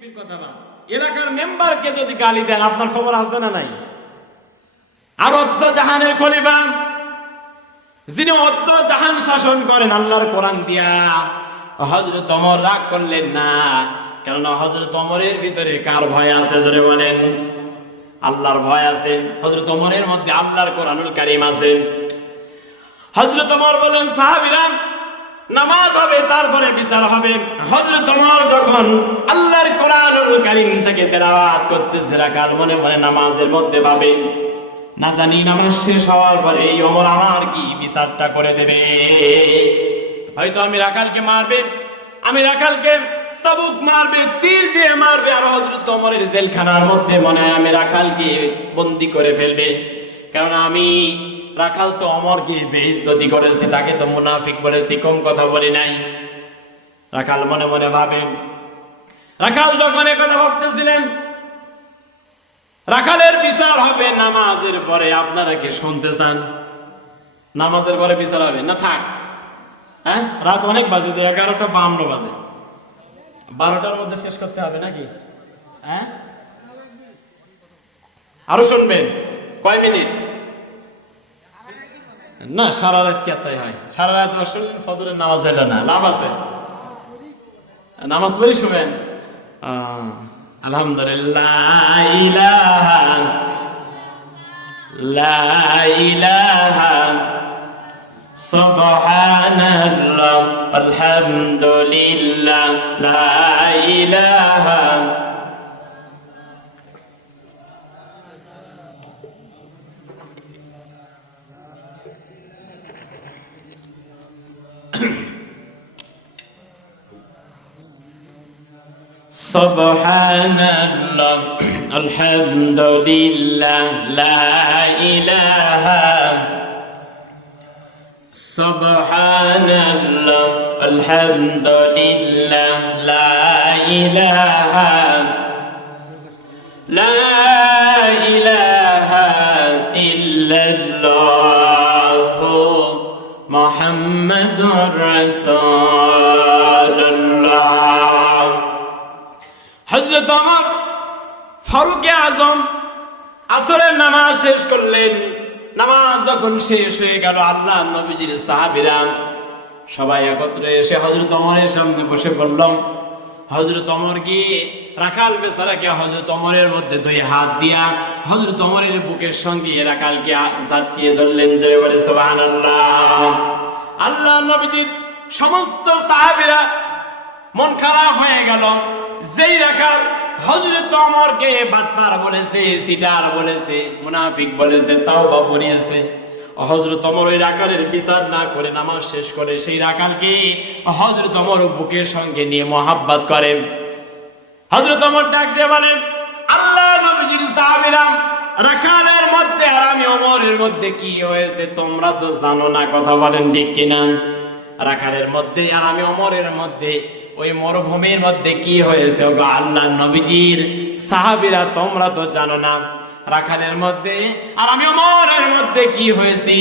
এমপির কথা বাদ, এলাকার মেম্বারকে যদি গালি দেন আপনার খবর আছে না নাই? আর অদ্য জাহানের খলিফা যিনি অদ্য জাহান শাসন করেন আল্লাহর কোরআন দিয়া, হযরত ওমর রাগ করলেন না, কেননা হযরত ওমরের ভিতরে কার ভয় আছে জোরে বলেন? আল্লাহর ভয় আছে। হযরত ওমরের মধ্যে আল্লাহর কোরআনুল কারীম আছে। হযরত ওমর বলেন, সাহাবীরা নামাজ হবে তারপরে বিচার হবে। হযরত ওমর যখন আল্লাহর কোরআনুল কারীম থেকে তেলাওয়াত করতেছে, রাকাল মনে মনে নামাজের মধ্যে ভাবে, না জানি নামাজ শেষ হওয়ার পরে এই ওমর আমার কি বিচারটা করে দেবে। হয়তো আমি রাকালকে মারবে, আমি রাকালকে চাবুক মারবে, তীর দিয়ে মারবে, আর হযরত ওমরের জেলখানার মধ্যে মনে হয় আমি রাকালকে বন্দী করে ফেলবে। কারণ আমি রাখাল তো ওমরকে বেইজ্জতি করেছি, তাকে তো মুনাফিক বলেছি, কম কথা বলি নাই। রাখাল মনে মনে ভাবে। রাখাল যখন কথা ভাবতেছিলেন, রাখালের বিচার হবে নামাজের পরে। আপনারা কি শুনতে চান নামাজের পরে বিচার হবে? না থাক, হ্যাঁ রাত অনেক বাজে, যে 11:52 বাজে, 12টার মধ্যে শেষ করতে হবে নাকি? হ্যাঁ আরো শুনবেন কয় মিনিট? না সারা রাত কি তাই হয়? সারা রাত শুনলেন ফজরের নামাজ এলো না, লাভ আছে? নামাজ পড়ি শুনবেন। আলহামদুলিল্লাহ ইলাহা লা ইলাহা সুবহানাল্লাহ আলহামদুলিল্লাহ লা ইলাহা সুবহানাল্লাহ আলহামদুলিল্লাহ লা ইলাহা সুবহানাল্লাহ আলহামদুলিল্লাহ লা ইলাহা লা ইলাহা ইল্লাল্লাহ মুহাম্মাদুর রাসূলুল্লাহ। হযরত ওমর ফারুক আজম আসরের নামাজ শেষ করলেন। নামাজ যখন শেষ হয়ে গেল, আল্লাহ নবীজির সাহাবীরা সবাই একত্রে এসে হযরত ওমরের সামনে বসে পড়ল। হযরত ওমর গিয়ে রাখাল বেচারাকে হযরত ওমরের মধ্যে 2 হাত দিয়া হযরত ওমরের বুকের সঙ্গে রাখালকে ঝাঁপিয়ে ধরলেন। জয় বলে সুবহানাল্লাহ। আল্লাহ নবীজির সমস্ত সাহাবীরা মন খারাপ হয়ে গেল। যেই রাখাল হযরত ওমরকে বাটপার বলেছে, সিটার বলেছে, মুনাফিক বলেছে, তাওবা পড়িয়েছে, হযরত ওমর ওই রাখালের বিচার না করে নামাজ শেষ করে সেই রাখালকে হযরত ওমর বুকের সঙ্গে নিয়ে মোহাব্বত করেন। হযরত ওমর ডাক দিয়ে বলেন, আল্লাহ নবীজির সাহাবীরা, রাখালের মধ্যে আর আমি ওমরের মধ্যে কি হয়েছে তোমরা তো জানো না, কথা বলেন ঠিক কিনা? রাখালের মধ্যে আর আমি ওমরের মধ্যে ওই মরুভূমির মধ্যে কি হয়েছে ওগো আল্লাহ নবীজির সাহাবীরা, তোমরা তো জানো না। রাখালের মধ্যে আর আমি ওমরের মধ্যে কি হয়েছে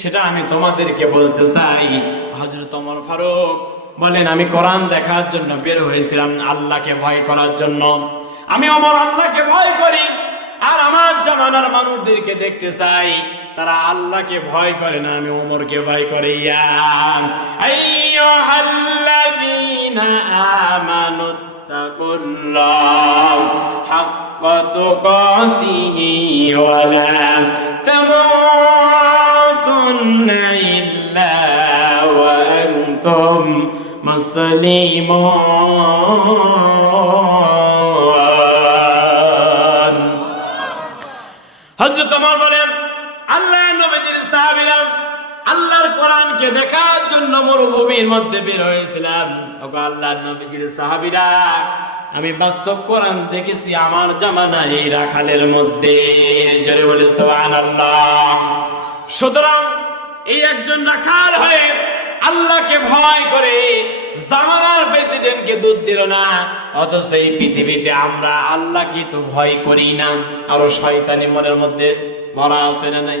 সেটা আমি তোমাদেরকে বলতে চাই। হযরত ওমর ফারুক বলেন, আমি কোরআন দেখার জন্য বের হয়েছিলাম, আল্লাহকে ভয় করার জন্য। আমি ওমর আল্লাহকে ভয় করি, আর আমার জামানার মানুষদেরকে দেখতে চাই তারা আল্লাহকে ভয় করে না, আমি ওমরকে ভয় করি। ইয়া আইয়ুহাল্লাযীনা আমানু তাকুল্লাহ হাক্কা তুকাতিহি ওয়া লা তামুতুন্না ইল্লা ওয়া আনতুম মুসলিমুন। হযরত ওমর বলেন, আল্লাহ নবীজির সাহাবীরা আল্লাহর কোরআনকে দেখার জন্য মরুভূমির মধ্যে বের হয়েছিলাম। ওগো আল্লাহর নবীজির সাহাবীরা, আমি বাস্তব কোরআন দেখেছি আমার জামানায় এই রাখালের মধ্যে। জোরে বলে সুবহানাল্লাহ। সুতরাং এই একজন রাখাল হয়ে আল্লাহকে ভয় করে জামানার প্রেসিডেন্টকে দুধ দিল না, অথচ এই পৃথিবীতে আমরা আল্লাহকে তো ভয় করি না, আরো শয়তানি মনের মধ্যে ভরা আছে না নাই?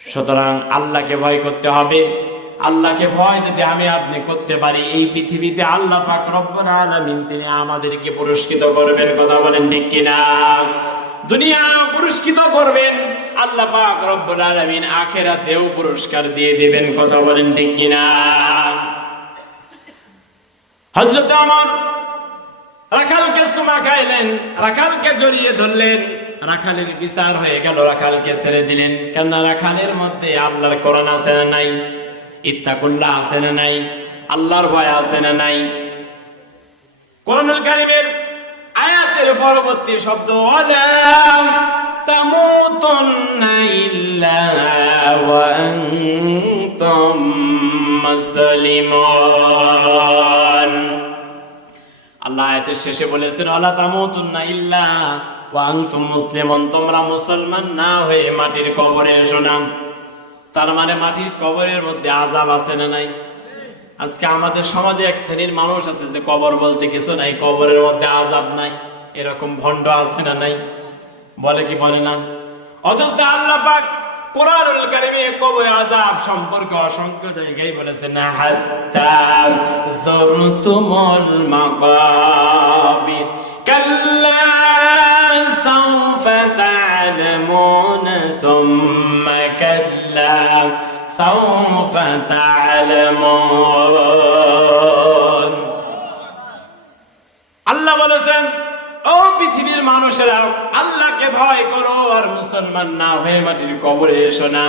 সুতরাং আল্লাহকে ভয় করতে হবে। আল্লাহকে ভয় যদি আমি আপনি করতে পারি, এই পৃথিবীতে আল্লাহ পাক রব্বুল আলামিন তিনি আমাদেরকে পুরস্কৃত করবেন। কথা বলেন ঠিক কিনা? দুনিয়া পুরস্কৃত করবেন, আল্লাহ পাক রব্বুল আলামিন আখিরাতেও পুরস্কার দিয়ে দিবেন। কথা বলেন ঠিক কিনা? হযরত ওমর রাখালকে সুমা খাইলেন, রাখালকে জড়িয়ে ধরলেন, রাখালের বিচার হয়ে গেল, রাখালকে ছেড়ে দিলেন। কেন? রাখালের মধ্যে আল্লাহর কোরআন আছে না নাই? ইত্তাকুল্লাহ আছে না নাই? আল্লাহর ভয় আছে না নাই? কোরআনুল কারীমের আয়াতের পরবর্তী শব্দ ওয়ালা তামুতুন্না ইল্লা ওয়া আনতুম মুসলিমুন। আল্লাহ আয়াতের শেষে বলেছেন ওয়ালা তামুতুন্না ইল্লা ওয়া আনতুম মুসলিমুন, তোমরা মুসলমান না হয়ে মাটির কবরে এসো না। তার মানে মাটির কবরের মধ্যে আযাব আছে না নাই? আজকে আমাদের সমাজে এক শ্রেণীর মানুষ আছে যে কবর বলতে কিছু নাই, কবরের মধ্যে আযাব নাই, এরকম ভণ্ড আছে না নাই? বলে কি বলে না? অথচ আল্লাহ পাক কোরআনুল কারীমে কবরে আযাব সম্পর্কে অসংখ্য জায়গায় বলেছেন না, হাত্তা যুরতুমুল মাকাবির কাল্লা সাওফা তা'লামুন সুম্মা কাল্লা সাওফা তা'লামুন। আল্লাহ বলেছেন ও পৃথিবীর মানুষেরা, আল্লাহকে ভয় করো আর মুসলমান না হয়ে মাটির কবরে এসো না।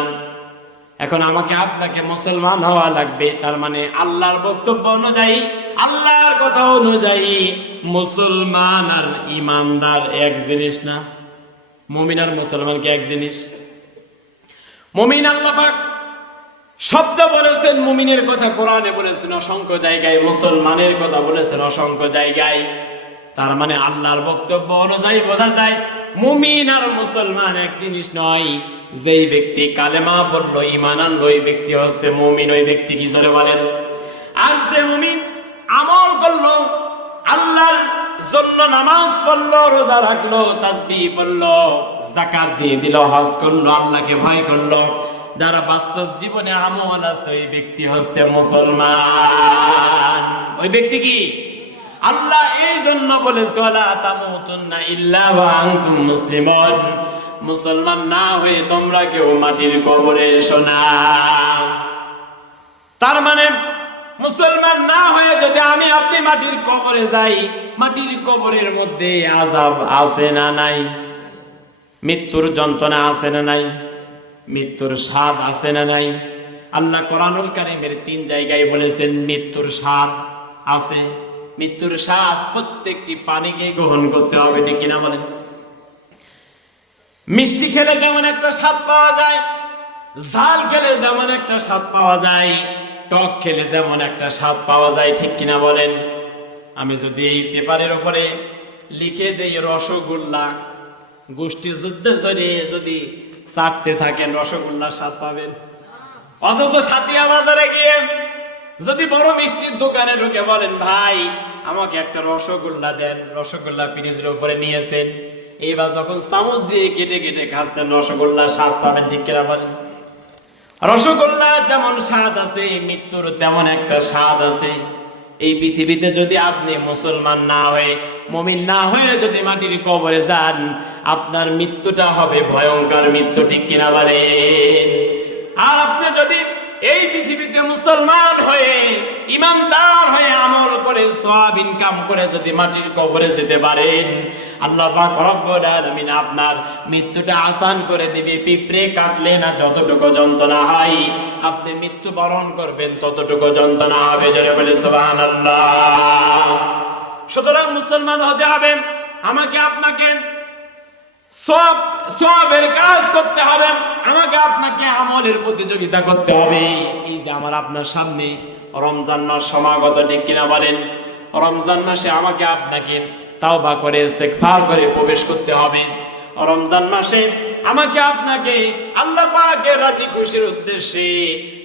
এখন আমাকে আপনাকে মুসলমান হওয়া লাগবে। তার মানে আল্লাহর বক্তব্য অনুযায়ী, আল্লাহর কথা অনুযায়ী মুসলমান আর ইমানদার এক জিনিস না। মুমিন আর মুসলমান কি এক জিনিস? মুমিন আল্লাহ পাক শব্দ বলেছেন, মুমিনের কথা কোরআনে বলেছেন অসংখ্য জায়গায়, মুসলমানের কথা বলেছেন অসংখ্য জায়গায়। তার মানে আল্লাহর বক্তব্য অনুযায়ী বোঝা যায় মুমিন আর মুসলমান এক জিনিস নয়। যেই ব্যক্তি কালেমা পড়লো, ঈমান আনলো, ওই ব্যক্তি হচ্ছে মুমিন। ওই ব্যক্তি কি জোরে বলেন? আর যে মুমিন আমল করলো, আল্লাহর জন্য নামাজ পড়লো, রোজা রাখলো, তাসবিহ পড়লো, যাকাত দিয়ে দিল, হজ করলো, আল্লাহকে ভয় করলো, যারা বাস্তব জীবনে আমল আছে, ওই ব্যক্তি হচ্ছে মুসলমান। ওই ব্যক্তি কি? আল্লাহ এই জন্য বলেছে ওয়ালা তামুতুন্না ইল্লা ওয়া আনতুম মুসলিমুন, মুসলমান না হয়ে তোমরা কেউ মাটির কবরে এসো না। তার মানে মুসলমান না হয়ে যদি আমি আপনি মাটির কবরে যাই, মাটির কবরের মধ্যে আযাব আছে না নাই? মৃত্যুর যন্ত্রণা আছে না নাই? মৃত্যুর স্বাদ আছে না নাই? আল্লাহ কোরআনুল কারীমের 3 জায়গায় বলেছেন মৃত্যুর স্বাদ আছে। মৃত্যুর স্বাদ প্রত্যেকটি পানিকে গ্রহণ করতে হবে, ঠিক কিনা বলেন? মিষ্টি খেলে যেমন একটা স্বাদ পাওয়া যায়, ঝাল খেলে যেমন একটা স্বাদ পাওয়া যায়, টক খেলে যেমন একটা স্বাদ পাওয়া যায়, ঠিক কিনা বলেন? আমি যদি এই পেপারের উপরে লিখে দেই রসগোল্লা, গোষ্ঠী যুদ্ধে ধরে যদি চাটতে থাকেন রসগোল্লা স্বাদ পাবেন। অথচ সাতিয়া বাজারে গিয়ে যদি বড় মিষ্টির দোকানে ঢুকে বলেন ভাই আমাকে একটা রসগোল্লা দেন, রসগোল্লা ফ্রিজের উপরে নিয়েছেন, এইবার যখন চামচ দিয়ে কেটে কেটে খাচ্ছেন রসগোল্লা স্বাদ পাবেন, ঠিক কিনা বলেন? রসগোল্লা যেমন স্বাদ আছে, মৃত্যুর তেমন একটা স্বাদ আছে। এই পৃথিবীতে যদি আপনি মুসলমান না হয়ে, মুমিন না হয়ে যদি মাটির কবরে যান, আপনার মৃত্যুটা হবে ভয়ঙ্কর মৃত্যু, ঠিক কিনা বলেন? আর আপনি যদি এই পৃথিবীতে মুসলমান হয়ে, ইমানদার হয়ে, আমল করে, সওয়াব ইনকাম করে যদি মাটির কবরে যেতে পারেন, আল্লাহ পাক রব্বুল আলামিন আপনার মৃত্যুটা আসান করে দিবে। পিঁপড়ে কাটলে না যতটুকু যন্ত্রণা হয়, আপনি মৃত্যু বরণ করবেন ততটুকু যন্ত্রণা হবে। জোরে বলে সুবহানাল্লাহ। সুতরাং মুসলমান হতে হবে, আমাকে আপনাকে সওয়াবের কাজ করতে হবে, আমাকে আপনাকে আমলের প্রতিযোগিতা করতে হবে। এই যে আমার আপনার সামনে রমজান মাস সমাগত, ঠিক কিনা বলেন? রমজান মাসে আমাকে আপনাকে তাওবা করে ইস্তেগফার করে প্রবেশ করতে হবে। রমজান মাসে আমাকে আপনাকে আল্লাহ পাকের রাজি খুশির উদ্দেশ্যে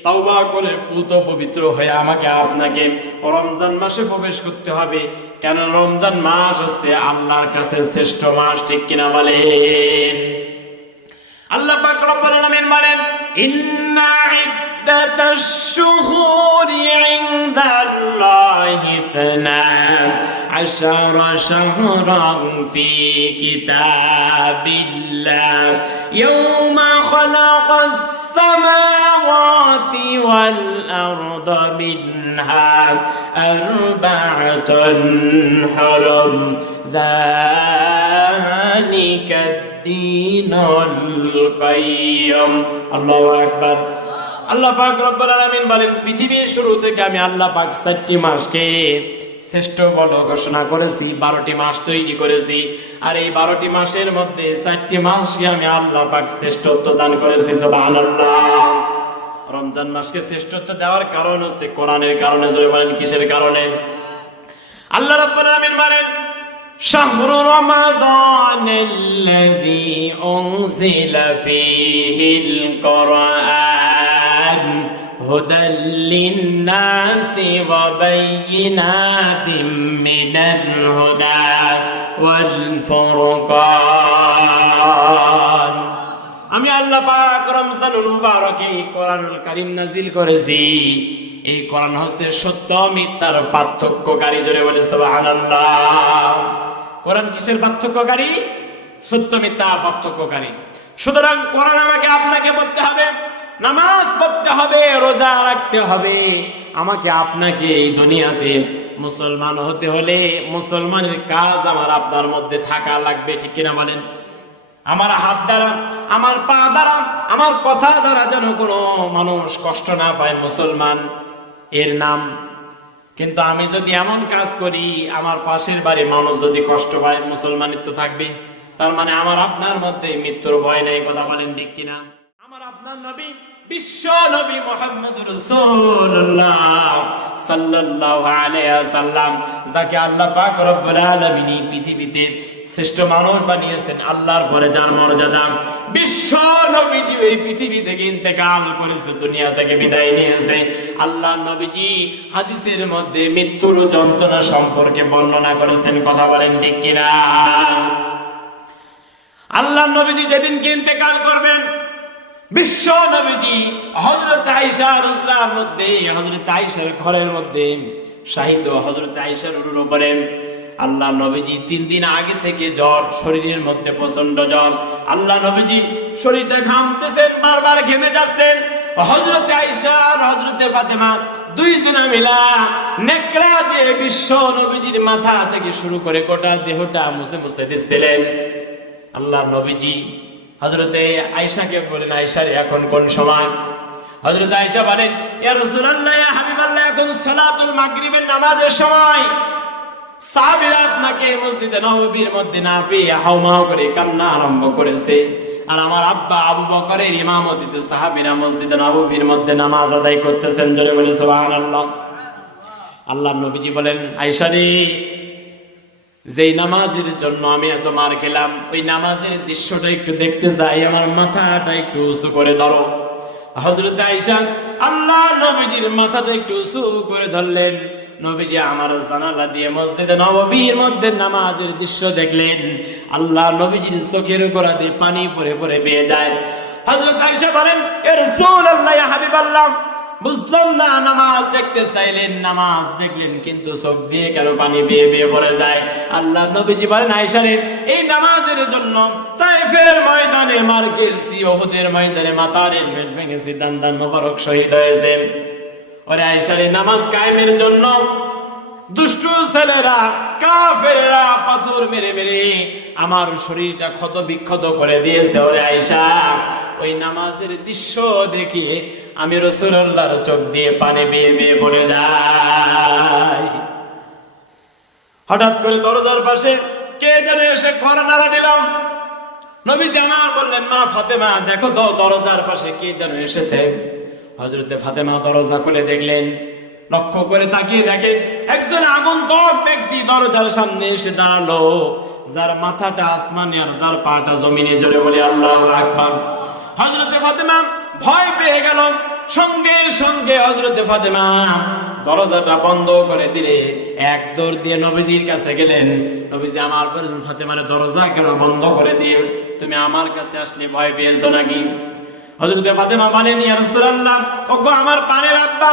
তাওবা করে পুত পবিত্র হয়ে আমাকে আপনাকে রমজান মাসে প্রবেশ করতে হবে। কেন? রমজান মাস হচ্ছে আল্লাহর কাছে শ্রেষ্ঠ মাস, ঠিক কিনা বলেন? আল্লাহ পাক রব্বুল আলামিন বলেন ইন্না ইদ্দাতাশ শুহুরি ইনদাল্লাহি 12 শাহরান ফি কিতাবিল্লাহ ইয়াওমা খালাকাস সামাওয়াতি ওয়াল আরদা মিনহা আরবা'তুন হুরুম যালিকা দ্বীনুল কাইয়্যিম। আল্লাহু আকবার। আল্লাহ পাক রব্বুল আলামিন বলেন, পৃথিবীর শুরু থেকে আমি আল্লাহ পাক 4টি মাসকে শ্রেষ্ঠ বলে ঘোষণা করেছি, 12টি মাস তৈরি করেছি। আর এই 12টি মাসের মধ্যে 4টি মাসকে আমি আল্লাহ পাক শ্রেষ্ঠত্ব দান করেছি। সুবহানাল্লাহ। রমজান মাসকে শ্রেষ্ঠত্ব দেওয়ার কারণ হচ্ছে কোরআনের কারণে। জোরে বলেন, কিসের কারণে? আল্লাহ রাব্বুল আলামিন বলেন, শাহরু রমাদানাল্লাযী উনজিলা ফীহিল কুরআন হুদাল লিন-নাসি ওয়া বায়্যিনাতিম মিনাল হুদা ওয়াল ফুরকান। আমি আল্লাহ পাক রমজানুল মুবারকে কোরআনুল কারীম নাযিল করেছি। এই কোরআন হচ্ছে সত্য মিথ্যার পার্থক্যকারী। জোরে বলে সুবহানাল্লাহ। কোরআন কিসের পার্থক্যকারী? সত্য মিথ্যার পার্থক্যকারী। সুতরাং কোরআন আমাকে আপনাকে পড়তে হবে, নামাজ পড়তে হবে, রোজা রাখতে হবে। আমাকে আপনাকে এই দুনিয়াতে মুসলমান হতে হলে মুসলমানের কাজ আমার আপনার মধ্যে থাকা লাগবে। ঠিক কিনা বলেন? আমার হাত দ্বারা, আমার পা দ্বারা, আমার কথা দ্বারা যেন কোনো মানুষ কষ্ট না পায়, মুসলমান এর নাম। কিন্তু আমি যদি এমন কাজ করি আমার পাশের বাড়ির মানুষ যদি কষ্ট পায়, মুসলমানিত্ব থাকবে? তার মানে আমার আপনার মধ্যে মৃত্যুর ভয় নেই। কথা বলেন ঠিক কিনা? আমার আপনার নবী, বিশ্ব নবী মুহাম্মদুর রাসূলুল্লাহ সাল্লাল্লাহু আলাইহি ওয়াসাল্লাম, যাকে আল্লাহ পাক রব্বুল আলামিন পৃথিবীতে শ্রেষ্ঠ মানুষ বানিয়েছেন, আল্লাহর পরে যার মর্যাদা, বিশ্ব নবীজি এই পৃথিবী থেকে ইন্তেকাল করেছে, দুনিয়া থেকে বিদায় নিয়েছে। আল্লাহ নবীজি হাদিসের মধ্যে মৃত্যুর যন্ত্রণা সম্পর্কে বর্ণনা করেছেন। কথা বলেন ঠিক কিনা? আল্লাহ নবীজি যেদিনকে ইন্তেকাল করবেন, বিশ্ব নবীজি হযরত আয়েশার হুজরার মধ্যে, হযরত আয়েশার ঘরের মধ্যে শাহিত হযরত আয়েশার উপরে আল্লাহ নবীজি 3 দিন আগে থেকে জ্বর, শরীরের মধ্যে প্রচন্ড জ্বর। আল্লাহ নবীজি শরীরটা ঘামতেছেন, বারবার ঘেমে যাচ্ছেন। হযরত আয়েশা আর হযরত ফাতেমা দুইজনা মিলা নেকড়া দিয়ে বিশ্ব নবীজির মাথা থেকে শুরু করে গোটা দেহটা মুছে মুছে দিচ্ছিলেন। আল্লাহ নবীজি হযরতে আয়েশাকে বলেন, আয়েশা রে এখন কোন সময়? হযরত আয়েশা বলেন, ইয়া রাসূলুল্লাহ, ইয়া হাবিবাল্লাহ, এখন সালাতুল মাগরিবের নামাজের সময়। সাহাবীরা আপনাকে মসজিদে নববীর মধ্যে না পেয়ে হাউমাউ করে কান্না আরম্ভ করেছে। আর আমার আব্বা আবু বকরের ইমামতিতে সাহাবীরা মসজিদে নববীর মধ্যে নামাজ আদায় করতেছেন। জোরে বলে সুবহানাল্লাহ। আল্লাহ নবীজি বলেন, আয়েশা রে, যেই নামাজের জন্য আমি এত মার খেলাম, ওই নামাজের দৃশ্যটা একটু দেখতে চাই, আমার মাথাটা একটু উঁচু করে ধরো। হযরত আয়েশা আল্লাহ নবীজির মাথাটা একটু উঁচু করে ধরলেন। নবীজি আমার জানালা দিয়ে মসজিদে নববীর মধ্যে নামাজের দৃশ্য দেখলেন। আল্লাহ নবীজির চোখের উপর দিয়ে পানি পড়ে পড়ে বেয়ে যায়। হযরত আয়েশা বলেন, ইয়া রাসূলুল্লাহ, ইয়া হাবিবাল্লাহ, বুঝলাম না, নামাজ দেখতে চাইলেন, নামাজ দেখলেন, কিন্তু চোখ দিয়ে কেন পানি বেয়ে বেয়ে পড়ে যায়? আল্লাহ নবীজি বলেন, আয়েশা রে, এই নামাজের জন্য তায়েফের ময়দানে মার খেয়েছি, উহুদের ময়দানে মাথার হেলমেট ভেঙেছি, দান মোবারক শহীদ হয়েছে। ওরে আয়েশা রে, নামাজ কায়েমের জন্য দুষ্ট ছেলেরা, কাফেররা পাথর মেরে মেরে আমার শরীরটা ক্ষত বিক্ষত করে দিয়েছে। ওরে আয়েশা, ওই নামাজের দৃশ্য দেখে আমি রাসূলুল্লাহর চোখ দিয়ে পানি বেয়ে বেয়ে পড়ে যায়। হঠাৎ করে দরজার পাশে কে যেন এসে কড়া নাড়া দিলাম। নবীজি আমার বললেন, মা ফাতেমা, দেখো তো দরজার পাশে কে যেন এসেছে। হযরতে ফাতেমা দরজা খুলে দেখলেন, লক্ষ্য করে তাকিয়ে দেখেন একজন আগন্তুক ব্যক্তি দরজার সামনে এসে দাঁড়ালো, যার মাথাটা আসমানে আর যার পাটা জমিনে। জোরে বলি আল্লাহু আকবার। হযরতে ফাতেমা ভয় পেয়ে গেল। সঙ্গে সঙ্গে হযরতে ফাতেমা দরজাটা বন্ধ করে দিলে এক দৌড় দিয়ে নবীজির কাছে গেলেন। নবীজি আমার বললেন, ফাতেমার দরজা কেন বন্ধ করে দিয়ে তুমি আমার কাছে আসলে ভয় পেয়েছো নাকি? হযরত ফাতেমা বলেন, ইয়া রাসূলুল্লাহ, ওগো আমার পানের আব্বা,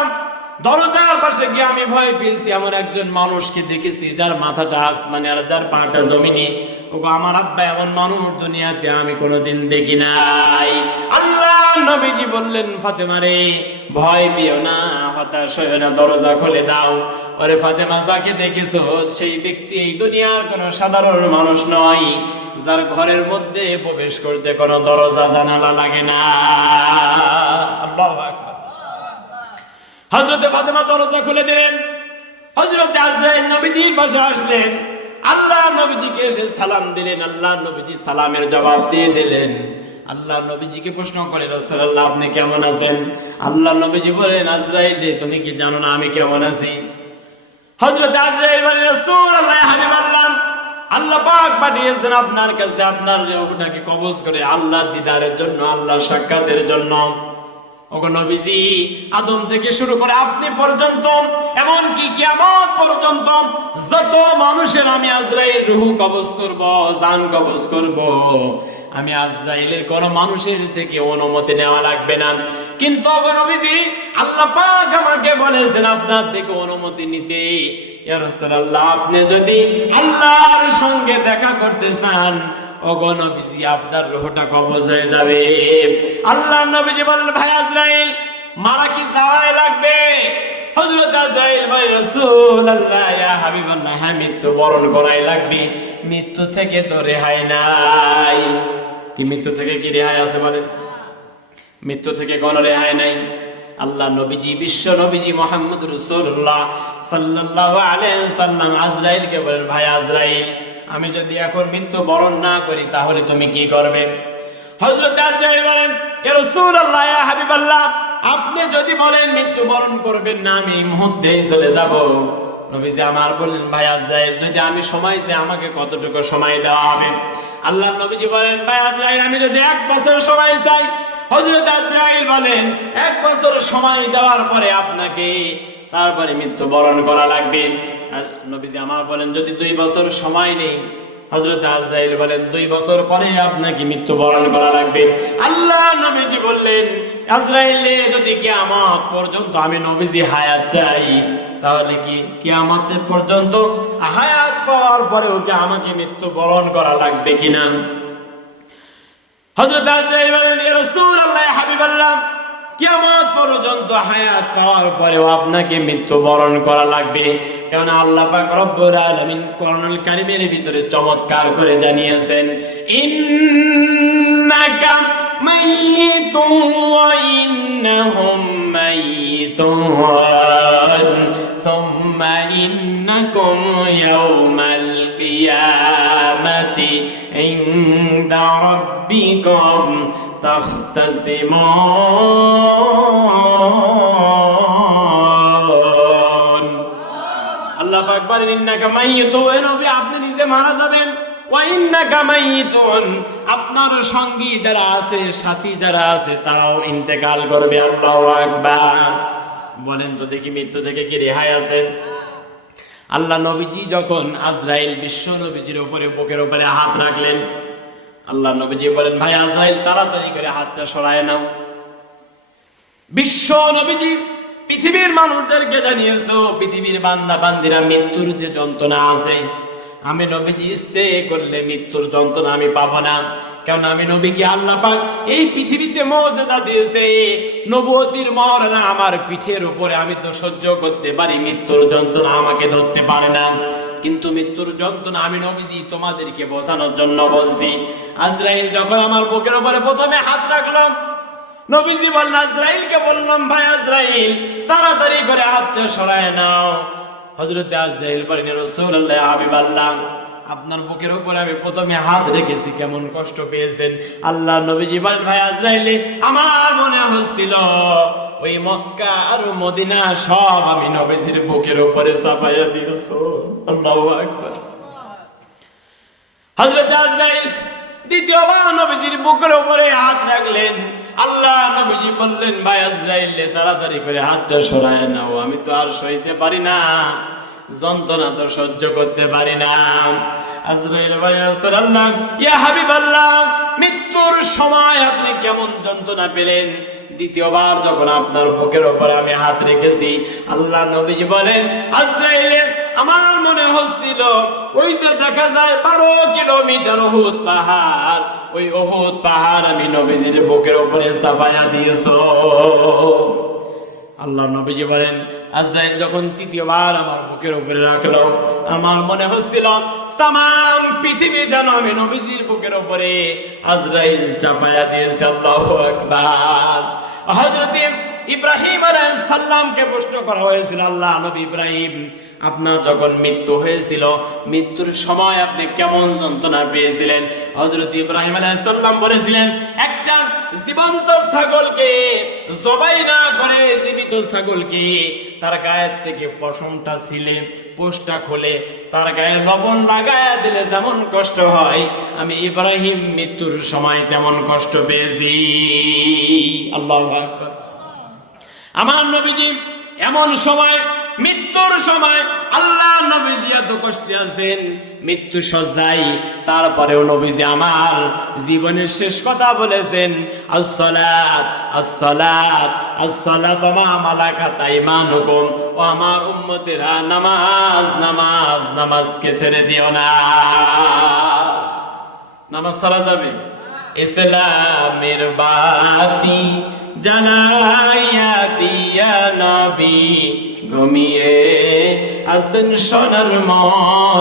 দরজার পাশে গিয়ে আমি ভয় পেয়েছি, এমন একজন মানুষকে দেখেছি যার মাথাটা আসমানে আর যার পাটা জমিনে। ওগো আমার আব্বা, এমন মানুষ দুনিয়াতে আমি কোনোদিন দেখি নাই। আল্লাহ নবীজি বললেন, ফাতেমা রে, ভয় পেও না, হতাশ হয়ো না, দরজা খুলে দাও। ওরে ফাতেমা, যাকে দেখেছো সেই ব্যক্তি এই দুনিয়ার কোনো সাধারণ মানুষ নয়, যার ঘরের মধ্যে প্রবেশ করতে কোনো দরজা জানালা লাগে না। আল্লাহু আকবার। হযরত ফাতেমা দরজা খুলে দিলেন। হযরত আজরাইল নবীজির পাশে আসলেন। আল্লাহ নবীজিকে এসে সালাম দিলেন। আল্লাহ নবীজি সালামের জবাব দিয়ে দিলেন। আল্লাহ নবীজিকে প্রশ্ন করে, রাসূলুল্লাহ, আপনি কেমন আছেন? আল্লাহ নবীজি বলেন, আজরাইল রে, তুমি কি জানো না আমি কেমন আছি? হযরত আজরাইল বলেন, রাসূলুল্লাহ, হাবিবাল্লাহ, আল্লাহ পাক পাঠিয়েছেন আপনার কাছে আপনার রূহটাকে কবজ করে আল্লাহর দিদারের জন্য, আল্লাহর সাক্ষাতের জন্য। ওগো নবীজি, আদম থেকে শুরু করে আপনি পর্যন্ত, এমনকি কিয়ামত পর্যন্ত যত মানুষের আমি আজরাইল রূহ কবজ করব, জান কবজ করব, আমি আজরাইলের কোন মানুষের থেকে অনুমতি নেওয়া লাগবে না। কিন্তু ওগো নবীজি, আল্লাহ পাক আমাকে বলেছেন আপনার থেকে অনুমতি নিতে। ইয়া রাসূলুল্লাহ, আপনি যদি আল্লাহর সঙ্গে দেখা করতে চান, ওগো নবীজি, আপনার রূহটা কবজ হয়ে যাবে। আল্লাহ নবীজি বলেন, ভাই আজরাইল, মারা কি যাওয়াই লাগবে? হযরত আজরাইল বলে, রাসূলুল্লাহ, ইয়া হাবিবাল্লাহ, হ্যাঁ, মৃত্যু বরণ করাই লাগবে, মৃত্যু থেকে তো রেহাই নাই। কি মৃত্যু থেকে কি রেহাই আছে বলেন? মৃত্যু থেকে কোনো রেহাই নাই। আল্লাহ নবীজি, বিশ্ব নবীজি মুহাম্মদ রাসূলুল্লাহ সাল্লাল্লাহু আলাইহি ওয়াসাল্লাম আজরাইলকে বলেন, ভাই আজরাইল, আমি যদি এখন মৃত্যু বরণ না করি তাহলে তুমি কি করবে? হযরত আজরাইল বলেন, ইয়া রাসূলুল্লাহ, ইয়া হাবিবাল্লাহ, আপনি যদি বলেন মৃত্যু বরণ করবেন না, আমি এই মুহূর্তেই চলে যাব। নবীজি আমার বললেন, ভাই আজরাইল, যদি আমি সময় চাই আমাকে কতটুকু সময় দেওয়া হবে? আল্লাহ নবীজি বলেন, ভাই আজরাইল, আমি যদি 1 বছর সময় চাই। হযরত আজরাইল বলেন, 1 বছর সময় দেওয়ার পরে আপনাকে তারপরে মৃত্যু বরণ করা লাগবে। আর নবীজি আমার বলেন, যদি 2 বছর সময় নেই। হযরত আজরাইল বলেন, 2 বছর পরে আপনাকে মৃত্যু বরণ করা লাগবে। আল্লাহ নবীজি বললেন, আজরাইল, যদি কিয়ামত পর্যন্ত আমি নবীজি হায়াত চাই, তাহলে কি কিয়ামতের পর্যন্ত হায়াত পাওয়ার পরেও কি আমাকে মৃত্যু বরণ করা লাগবে কিনা? হযরত আজরাইল বলেন, ইয়া রাসূলুল্লাহ, ইয়া হাবিবাল্লাহ, কিয়ামত পর্যন্ত হায়াত পাওয়ার পরেও আপনাকে মৃত্যু বরণ করা লাগবে। কারণ আল্লাহ পাক রব্বুল আলামিন কোরআনুল কারীমের ভিতরে চমৎকার করে জানিয়েছেন, ইন্নাকা মাইয়িতুন ওয়া ইন্নাহুম মাইয়িতুন সুম্মা ইন্নাকুম ইয়াওমাল কিয়ামাতি ইনদা রাব্বিকুম তাখতাসিমুন। আল্লাহ পাক বলেন, ইন্নাকা মাইয়িতুন, হে নবী, আপনি নিজে মারা যাবেন। ওয়া ইন্নাকা মাইয়িতুন, আপনার সঙ্গী যারা আছে, সাথী যারা আছে, তারাও ইন্তেকাল করবে। আল্লাহু আকবার। বলেন তো দেখি, মৃত্যু থেকে কি রেহাই আছে? আল্লাহ নবীজি যখন আজরাইল বিশ্ব নবীজির উপরে, বুকের উপরে হাত রাখলেন, আল্লাহ নবীজি বলেন, ভাই আজরাইল, তাড়াতাড়ি করে হাতটা সরায় নাও। বিশ্ব নবীজি পৃথিবীর মানুষদেরকে জানিয়েছে, পৃথিবীর বান্দা বান্দিরা, মৃত্যুর যে যন্ত্রণা আছে, আমি নবীজি ইচ্ছে করলে মৃত্যুর যন্ত্রণা আমি পাবো না। কারণ আমি নবীকে আল্লাহ পাক এই পৃথিবীতে মুজিজা দিয়েছে, নবুয়তির মহড়া আমার পিঠের উপরে, আমি তো সহ্য করতে পারি, মৃত্যুর যন্ত্রণা আমাকে ধরতে পারে না। কিন্তু মৃত্যুর যন্ত্রণা আমি নবীজি তোমাদেরকে বোঝানোর জন্য বলছি। আজরাইল যখন আমার বুকের উপরে প্রথমে হাত রাখলাম, নবীজি বললেন, আজরাইলকে বললাম, ভাই আজরাইল, তাড়াতাড়ি করে হাতটা সরায় নাও। হযরত আজরাইল বলেন, রাসূলুল্লাহ, ইয়া হাবিবাল্লাহ, আপনার বুকের উপরে আমি প্রথমে হাত রেখেছি, কেমন কষ্ট পেয়েছেন? আল্লাহ নবীজি বলেন, ভাই আজরাইল, আমার মনে হচ্ছিল ওই মক্কা আর মদিনা সব আমি নবীজির বুকের উপরে চাপাইয়া দিয়েছো। আল্লাহু আকবার। হযরত আজরাইল দ্বিতীয়বার নবীজির বুকের উপরে হাত রাখলেন। আল্লাহ নবীজি বললেন, ভাই আজরাইল, তাড়াতাড়ি করে হাতটা সরায় নাও, আমি তো আর সইতে পারি না, যন্ত্রণা তো সহ্য করতে পারি না। আজরাইল বলে রাসূলুল্লাহ, ইয়া হাবিবাল্লাহ, মৃত্যুর সময় আপনি কেমন যন্ত্রণা পেলেন? দ্বিতীয়বার যখন আপনার বুকের উপরে আমি হাত রেখেছি, আল্লাহ নবীজি বলেন, আজরাইল, আমার মনে হচ্ছিল ওই যে দেখা যায় 12 কিলোমিটার উহুদ পাহাড়, ওই উহুদ পাহাড় আমি নবীজির বুকের উপরে চাপায়া দিয়েছো। আল্লাহ নবীজি বলেন, আজরাইল যখন তৃতীয়বার আমার বুকের উপরে রাখলো, আমার মনে হচ্ছিল তাম পৃথিবী যেন আমি নবীজির বুকের উপরে আজরাইল চাপায়া দিয়েছে। আল্লাহু আকবার। হযরত ইব্রাহিম আলাইহিস সালামকে প্রশ্ন করা হয়েছিল, আল্লাহ নবী ইব্রাহিম, আপনার যখন মৃত্যু হয়েছিল, মৃত্যুর সময় আপনি কেমন যন্ত্রণা পেয়েছিলেন? হযরত ইব্রাহিম আলাইহিস সালাম বলেছিলেন, একটা জীবন্ত ছাগলকে জবাই না করে, জীবিত ছাগলকে তার গায়ের থেকে পশমটা ছিলে, পোষটা খুলে তার গায়ে লবণ লাগায়া দিলে যেমন কষ্ট হয়, আমি ইব্রাহিম মৃত্যুর সময় তেমন কষ্ট পেয়েছি। আল্লাহু আকবার। আমার নবীজি এমন সময়, মৃত্যুর সময় আল্লাহ নবীজি এত কষ্টে আছেন, মৃত্যু সজ্জায়, তারপরেও নবীজি আমার জীবনের শেষ কথা বলেছেন, আসসালাত আসসালাত আসসালাতু মা মালাকাত আইমানুকুম, ও আমার উম্মতেরা, নামাজ নামাজ নামাজকে ছেড়ে দিও না। নামাজ ছাড়া যাবে? ইসলামের বাতি জানাইয়া দিয়া নবী ঘুমিয়ে আছেন সোনার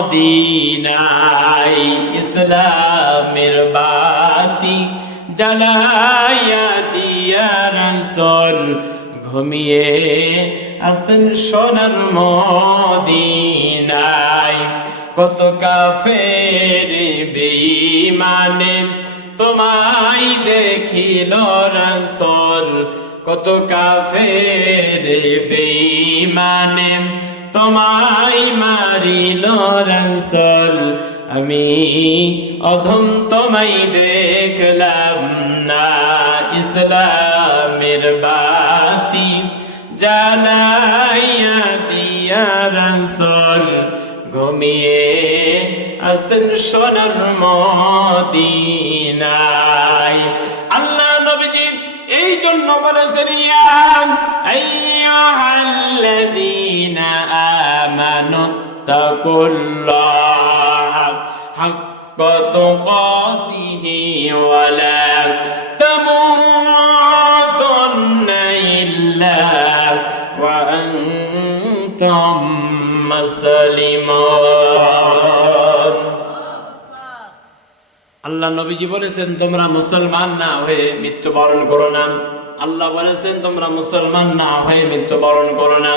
মদিনায়। ইসলামের বাতি জ্বালাইয়া দিয়া রাসূল ঘুমিয়ে আছেন সোনার মদিনায়। কত কাফের বেঈমানে তোমায় দেখিল রাসূল, কত কাফের বেঈমানে তোমায় মারিল রাসূল, আমি অধম তোমায় দেখলাম না। ইসলামের বাতি জ্বালাইয়া দিয়া রাসূল ঘুমিয়ে আছেন সোনার মদিনায়। আল্লাহ নবীজি এই জন্য বলেছেন, ইয়া আইয়ুহাল্লাযীনা আমানু তাকুল্লাহা হাক্কা তুকাতিহি ওয়া লা তামুতুন্না ইল্লা ওয়া আনতুম মুসলিমুন। আল্লাহ নবীজি বলেছেন, তোমরা মুসলমান না হয়ে মৃত্যুবরণ করো না। আল্লাহ বলেছেন, তোমরা মুসলমান না হয়ে মৃত্যুবরণ করো না।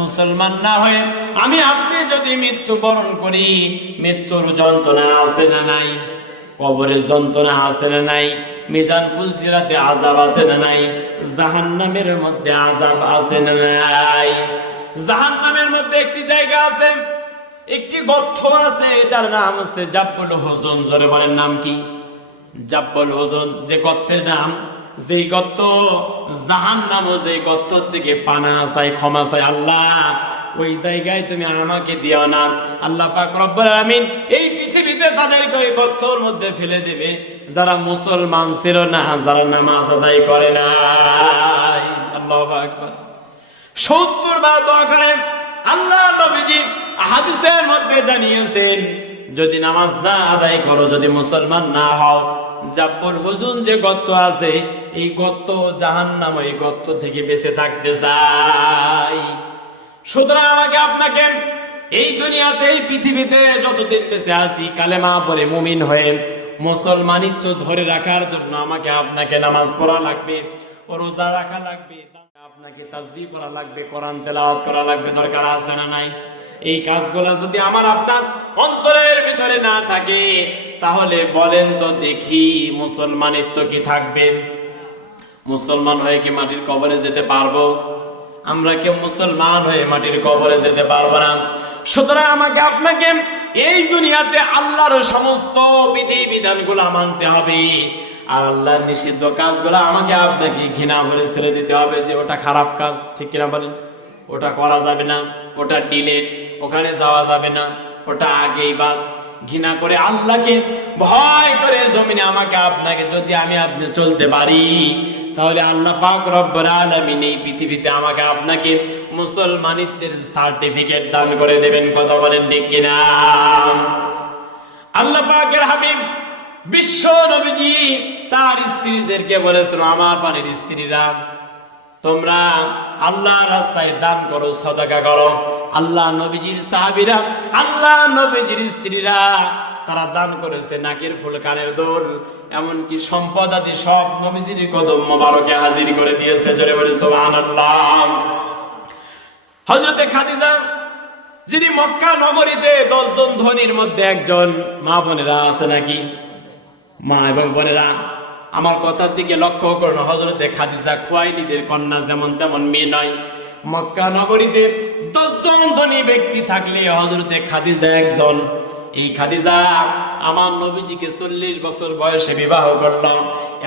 মুসলমান না হয়ে আমি আপনি যদি মৃত্যুবরণ করি, মৃত্যুর যন্ত্রণা আছে না নাই? কবরের যন্ত্রণা আছে না নাই? মিজান পুলসিরাতে আযাব আছে না নাই? জাহান্নামের মধ্যে আযাব আছে না নাই? জাহান্নামের মধ্যে একটি জায়গা আছে, একটি গর্ত আছে, এটার নাম হচ্ছে জাব্বুল হুজুন। জোরে বলেন, নাম কি? জাব্বুল হুজুন। যে গর্তের নাম, যেই গর্ত জাহান্নাম, যেই গর্ত থেকে পানা চাই, ক্ষমা চাই, আল্লাহ ওই জায়গায় তুমি আমাকে দিও না। আল্লাহ পাক রব্বুল আলামিন এই পৃথিবীতে তাদেরকে ওই গর্তের মধ্যে ফেলে দেবে যারা মুসলমান ছিল না, যারা নামাজ আদায় করে না। আল্লাহু আকবার। 70 বার দোয়া করেন। আল্লাহ নবীজি হাদিসের মধ্যে জানিয়েছেন, যদি নামাজ না আদায় করো, যদি মুসলমান না হও, জাব্বুল হুজুন যে গর্ত আছে, এই গর্ত জাহান্নাম, এই গর্ত থেকে বেঁচে থাকতে চাই। সুতরাং আমাকে আপনাকে এই দুনিয়াতে, এই পৃথিবীতে যতদিন বেঁচে আছি, কালেমা পড়ে মুমিন হয়ে মুসলমানিত্ব ধরে রাখার জন্য আমাকে আপনাকে নামাজ পড়া লাগবে, রোজা রাখা লাগবে, আপনাকে তাসবিহ করা লাগবে, কোরআন তেলাওয়াত করা লাগবে। দরকার আছে না নাই? এই কাজগুলো যদি আমার আপনার অন্তরের ভিতরে না থাকে, তাহলে বলেন তো দেখি মুসলমানিত্ব কি থাকবে? মুসলমান হয়ে কি মাটির কবরে যেতে পারবো? আমরা কেউ মুসলমান হয়ে মাটির কবরে যেতে পারবো না। সুতরাং আমাকে আপনাকে এই দুনিয়াতে আল্লাহর সমস্ত বিধি বিধানগুলো মানতে হবে, আর আল্লাহর নিষিদ্ধ কাজগুলো আমাকে আপনাকে ঘৃণা করে ছেড়ে দিতে হবে। যে ওটা খারাপ কাজ, ঠিক কিনা বলেন? ওটা করা যাবে না, ওটা ডিলেট, ওখানে যাওয়া যাবে না, ওটা আগেই বাদ। ঘৃণা করে, আল্লাহকে ভয় করে জমিনে আমাকে আপনাকে যদি আপনি চলতে পারি, তাহলে আল্লাহ পাক রব্বুল আলামিন এই পৃথিবীতে আমাকে আপনাকে মুসলমানিত্বের সার্টিফিকেট দান করে দেবেন। কথা বলেন ঠিক কিনা? আল্লাহ পাকের হাবিব বিশ্ব নবীজি তার স্ত্রীদেরকে বলেছিল, আমার পানির স্ত্রীরা, তোমরা আল্লাহর রাস্তায় দান করো, সাদাকা করো। আল্লাহ নবীজির সাহাবীরা, আল্লাহ নবীজির স্ত্রীরা তারা দান করেছে নাকের ফুল, কানের দুল, এমনকি সম্পদ আদি সব নবীজির কদম মোবারকে হাজির করে দিয়েছে। জোরে বলে সুবহানাল্লাহ। হযরতে খাদিজা, যিনি মক্কা নগরীতে 10 জন ধনীর মধ্যে একজন, মা বোনেরা আছে নাকি? মা এবং বোনেরা আমার কথার দিকে লক্ষ্য করুন। হযরতে খাদিজা খুয়াইলিদের কন্যা, যেমন তেমন মেয়ে নয়। মক্কা নগরীতে 10 জন ধনী ব্যক্তি থাকলে হযরতে খাদিজা একজন। এই খাদিজা আমার নবীজিকে 40 বছর বয়সে বিবাহ করল।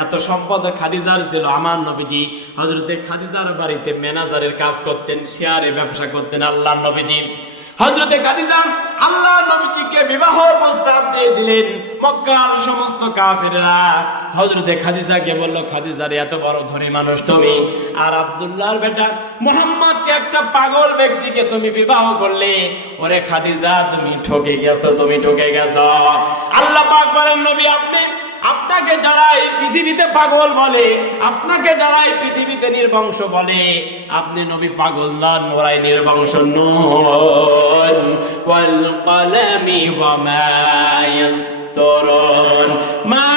এত সম্পদ খাদিজার ছিল। আমার নবীজি হযরতে খাদিজার বাড়িতে ম্যানেজারের কাজ করতেন, শেয়ারে ব্যবসা করতেন। আল্লাহ নবীজি হযরতে খাদিজা আল্লাহ নবীজিকে বিবাহ প্রস্তাব দিয়ে দিলেন। মক্কার সমস্ত কাফেররা হযরতে খাদিজাকে বলল, খাদিজা রে, এত বড় ধনী মানুষ তুমি, আর আব্দুল্লাহর বেটা মুহাম্মদকে একটা পাগল ব্যক্তিকে তুমি বিবাহ করলে, ওরে খাদিজা তুমি ঠকে গেছো, তুমি ঠকে গেছো। আল্লাহ পাক বলেন, নবী আপনাকে যারা এই পৃথিবীতে পাগল বলে, আপনাকে যারা এই পৃথিবীতে নির্বংশ বলে, আপনি নবী পাগল নন, ওরাই নির্বংশ নন। ওয়াল কলামি ওয়া মা ইয়াসতুরুন মা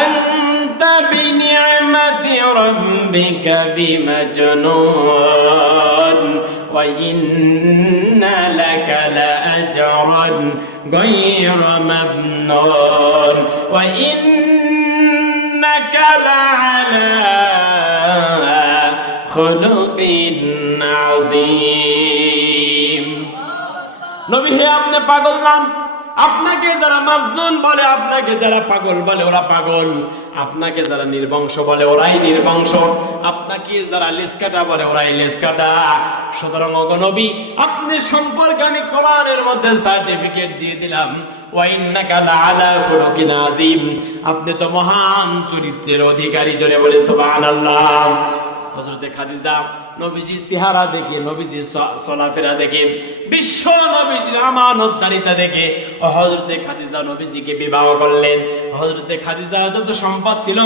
আনতা বিনি'মাতি রাব্বিকা বিমাজনুন ওয়া ইন্না লাকা লাআজরান গায়রা মামনুন ওয়া ইন্নাকা লা'আলা খুলুকিন আযীম। নবী হে, আপনি পাগল নন। আপনাকে যারা মাজনুন বলে, আপনাকে যারা পাগল বলে, ওরা পাগল। আপনাকে যারা নির্বংশ বলে, ওরাই নির্বংশ। আপনাকে যারা লেসকাটা বলে, ওরাই লেসকাটা। সুতরাং ওগো নবী, আপনি সম্পর্কে আমি কোরআনের মধ্যে সার্টিফিকেট দিয়ে দিলাম, ওয়া ইন্নাকা লাআলা খুলুকিন আযীম। আপনি তো মহান চরিত্রের অধিকারী। জোরে বলে সুবহানাল্লাহ। হযরতে খাদিজা নবীজির চেহারা দেখে, নবীজির চলাফেরা দেখে, বিশ্ব নবীজির আমানতদারিতা দেখে হযরতে খাদিজা নবীজিকে বিবাহ করলেন। হযরতে খাদিজা যত সম্পদ ছিল,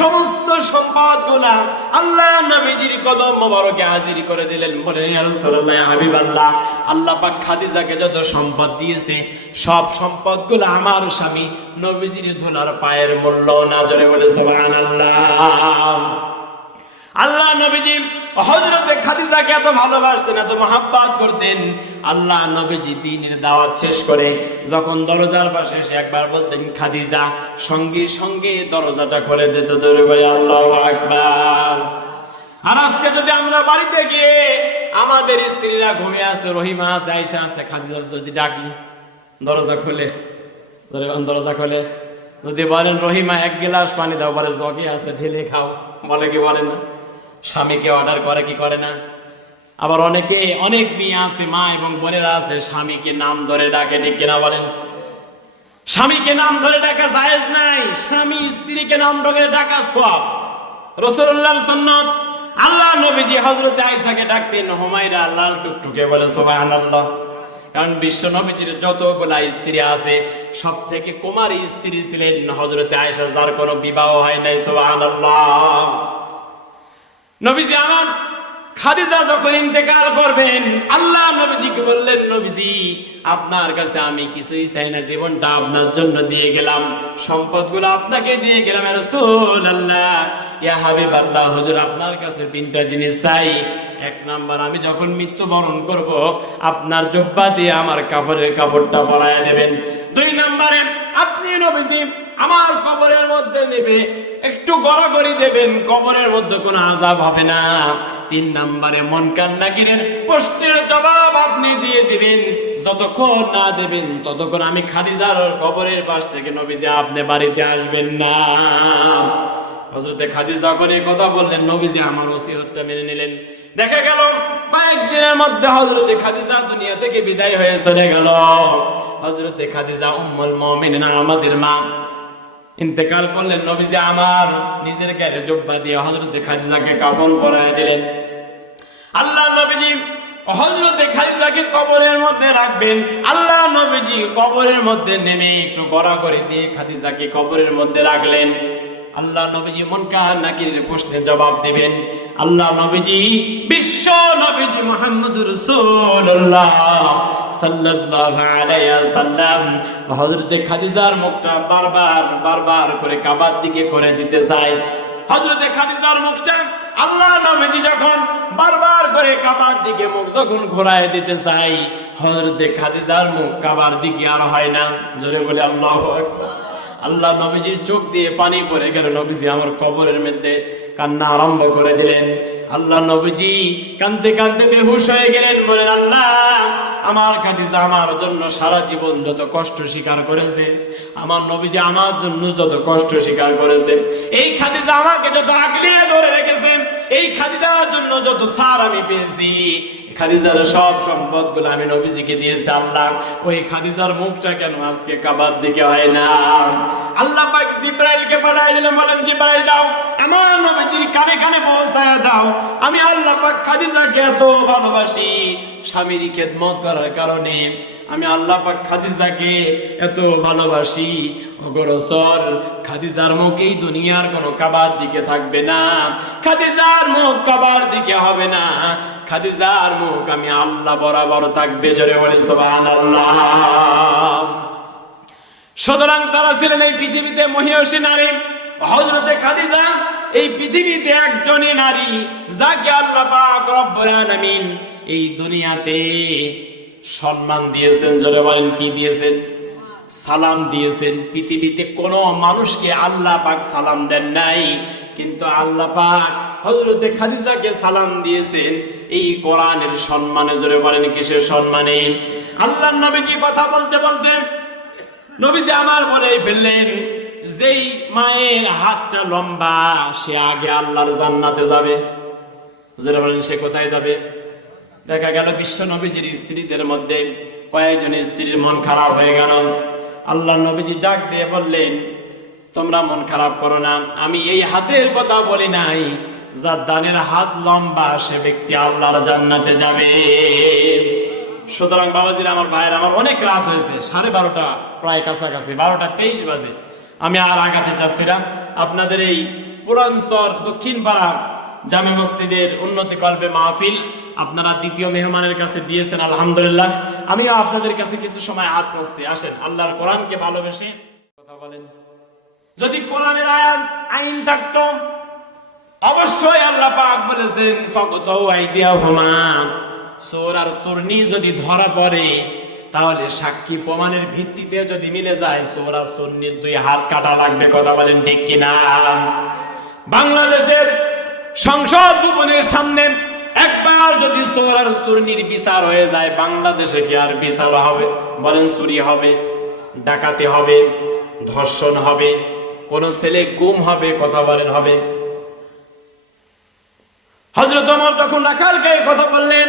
সমস্ত সম্পদগুলা আল্লাহ নবীজির কদম মোবারকে হাজির করে দিলেন। বলেন, ইয়া রাসূলুল্লাহ, ইয়া হাবিবাল্লাহ, আল্লাহ পাক খাদিজাকে যত সম্পদ দিয়েছে, সব সম্পদগুলো আমার স্বামী নবীজির ধুলার পায়ের মূল্য না। জোরে বলে সুবহানাল্লাহ। আল্লাহ নবীজি হযরতে খাদিজাকে এত ভালোবাসতেন, এত মহব্বত করতেন। আল্লাহ নবীজি দ্বীনের দাওয়াত শেষ করে যখন দরজার পাশে এসে একবার বলতেন খাদিজা, সঙ্গে সঙ্গে দরজাটা খুলে দিত। দৌড়ে বলে আল্লাহু আকবার। আর আজকে যদি আমরা বাড়িতে গিয়ে আমাদের স্ত্রীরা ঘুমিয়ে আছে, রহিমা আছে, আয়েশা আছে, খাদিজা যদি ডাকি, দরজা খোলে। দরজা খোলে। যদি বলেন রহিমা 1 গ্লাস পানি দাও, বলে জগে আছে, ঢেলে খাও। বলে কি বলে না? স্বামীকে অর্ডার করে কি করে না? আবার অনেক মেয়ে আছে, মা এবং বোনেরা আছে, স্বামীকে নাম ধরে ডাকে, ঠিক কিনা বলেন? স্বামীকে নাম ধরে ডাকা জায়েজ নাই। স্বামী স্ত্রীকে নাম ধরে ডাকা সওয়াব, রাসূলুল্লাহর সুন্নাত। আল্লাহ নবীজি হযরতে আয়েশাকে ডাকতেন হুমায়রা, লাল টুকটুকে, বলে সুবহানাল্লাহ। কারণ বিশ্ব নবীজির যতগুলা স্ত্রী আছে, সব থেকে কুমারী স্ত্রী ছিলেন হযরতে আয়েশা, যার কোনো বিবাহ হয় নাই। সুবহানাল্লাহ। নবীজি আমার খাদিজা যখন ইন্তেকাল করবেন, আল্লাহ নবীজিকে বললেন, নবীজি আপনার কাছে আমি কিছুই চাই না, জীবনটা আপনার জন্য দিয়ে গেলাম, সম্পদগুলো আপনাকে দিয়ে গেলাম। ইয়া রাসূলুল্লাহ, ইয়া হাবিবাল্লাহ, হুজুর আপনার কাছে 3টা জিনিস চাই। 1 নাম্বার, আমি যখন মৃত্যুবরণ করব, আপনার জুব্বা দিয়ে আমার কাপড়টা পরাইয়া দেবেন। 2 নাম্বারে, আপনি নবীজি আমার কবরের মধ্যে নেবে একটু গড়াগড়ি দেবেন, কবরের মধ্যে কোনো আযাব হবে না। 3 নাম্বারে, মুনকার নাকিরের প্রশ্নের জবাব আপনি দিয়ে দিবেন। যতক্ষণ না দেবেন, ততক্ষণ আমি খাদিজার কবরের পাশ থেকে নবীজি আপনি বাড়িতে আসবেন না। হযরতে খাদিজা যখন এই কথা বললেন, নবীজি আমার ওসিয়তটা মেনে নিলেন। দেখা গেল কয়েকদিনের মধ্যে হযরতে খাদিজা দুনিয়া থেকে বিদায় হয়ে চলে গেল। হযরতে খাদিজা উম্মুল মুমিনিন আমাদের মা ইন্তেকাল করলেন। নবীজি আমার নিজের গায়ে জুব্বা দিয়ে হযরতে খাদিজাকে কাফন পরায় দিলেন। আল্লাহ নবীজি হযরতে খাদিজাকে কবরের মধ্যে রাখবেন। আল্লাহ নবীজি কবরের মধ্যে নেমে একটু গড়াগড়ি দিয়ে খাদিজাকে কবরের মধ্যে রাখলেন। আল্লাহ নবীজি মুনকার নাকিরের প্রশ্নের জবাব দিবেন। আল্লাহ নবীজি বিশ্ব নবীজি মুহাম্মদুর রাসূলুল্লাহ সাল্লাল্লাহু আলাইহি ওয়াসাল্লাম হযরতে খাদিজার মুখটা বারবার করে কাবার দিকে করে দিতে চায়। হযরতে খাদিজার মুখটা আল্লাহ নবীজি যখন বারবার করে কাবার দিকে মুখ যখন ঘোরায় দিতে চাই, হযরতে খাদিজার মুখ কাবার দিকে আর হয় না। জোরে বলে আল্লাহু আকবার। আল্লাহ নবীজির চোখ দিয়ে পানি পড়ে গেল। নবীজি আমার কবরের মধ্যে কান্না আরম্ভ করে দিলেন। আল্লাহ নবীজি কাঁদতে কাঁদতে বেহুশ হয়ে গেলেন। বলেন, আল্লাহ আমার খাদিজা আমার জন্য সারা জীবন যত কষ্ট স্বীকার করেছে, আমার নবীজি আমার জন্য যত কষ্ট স্বীকার করেছে, এই খাদিজা আমাকে যত আগলিয়ে ধরে রেখেছে, এই খাদিজার জন্য যত ছাড় আমি পেয়েছি, খাদিজার সব সম্পদগুলো আমি নবীজিকে দিয়েছি। আল্লাহ ওই খাদিজার মুখটা কেন আজকে কাবার দিকে হয় না? আল্লাহ পাক জিবরাইলকে পাঠায় দিলেন। বলেন, জিবরাইল দাও আমার নবীজির কানে কানে পৌঁছায় দাও, আমি আল্লাহ পাক খাদিজাকে এত ভালোবাসি, স্বামীর খেদমত করার কারণে আমি আল্লাহ পাক খাদিজাকে এত ভালোবাসি। ওগো রাসূল, খাদিজার মুখেই দুনিয়ার কোনো কাবার দিকে থাকবে না, খাদিজার মুখ কাবার দিকে হবে না, খাদিজার মুখ আমি আল্লাহ বরাবর থাকবে। জোরে বলি সুবহানাল্লাহ। সুতরাং তারা ছিলেন এই পৃথিবীতে মহিয়সী নারী। হযরতে খাদিজা এই পৃথিবীতে একজনই নারী যাকে আল্লাহ পাক রব্বুল আলামিন এই দুনিয়াতে সম্মান দিয়েছেন। জোরে বলেন, কি দিয়েছেন? সালাম দিয়েছেন। পৃথিবীতে কোনো মানুষকে আল্লাহ পাক সালাম দেন নাই, কিন্তু আল্লাহ পাক হযরতে খাদিজাকে সালাম দিয়েছেন এই কোরআনের সম্মানে। জোরে বলেন, কিসের সম্মানে? আল্লাহর নবীজি কথা বলতে বলতে নবীজি আমার বলে ফেললেন, যেই মায়ের হাতটা লম্বা সে আগে আল্লাহর জান্নাতে যাবে। জোরে বলেন, সে কোথায় যাবে? দেখা গেল বিশ্ব নবীজির স্ত্রীদের মধ্যে কয়েকজন স্ত্রীর মন খারাপ হয়ে গেল। আল্লাহ নবীজি ডাক দিয়ে বললেন, তোমরা মন খারাপ করো না, আমি এই হাতের কথা বলি নাই, যার ডানের হাত লম্বা সে ব্যক্তি আল্লাহর জান্নাতে যাবে। সুতরাং বাবাজিরা, আমার ভাইয়ের, আমার অনেক রাত হয়েছে, 12:30 প্রায় কাছাকাছি, 12:23 বাজে। আমি আর আগাতে চাচ্ছি না। আপনাদের এই পুরানচর দক্ষিণ পাড়া জামে মসজিদের উন্নতি কল্পে মাহফিল আপনারা দ্বিতীয় মেহমানের কাছে দিয়েছেন, আলহামদুলিল্লাহ। আমিও আপনাদের কাছে কিছু সময় হাত পাচ্ছি। আসেন, আল্লাহর কোরআনকে ভালোবেসে কথা বলেন। যদি কোরআনের আয়াত আইন থাকতো, অবশ্যই আল্লাহ পাক বলেছেন ফাকতাউ আইদিয়াহুমা, চোর আর চোরনি যদি ধরা পড়ে তাহলে সাক্ষী প্রমাণের ভিত্তিতে যদি মিলে যায়, চোর আর চোরনির 2 হাত কাটা লাগবে। কথা বলেন, ঠিক কিনা? বাংলাদেশের সংসদ ভবনের সামনে একবার যদি চোর আর চোরনির বিচার হয়ে যায়, বাংলাদেশে কি আর বিচার হবে? বলেন, চুরি হবে, ডাকাতি হবে, ধর্ষণ হবে, কোন ছেলে গুম হবে? কথা বলেন, হবে? হযরত ওমর যখন রাখালকে কথা বললেন,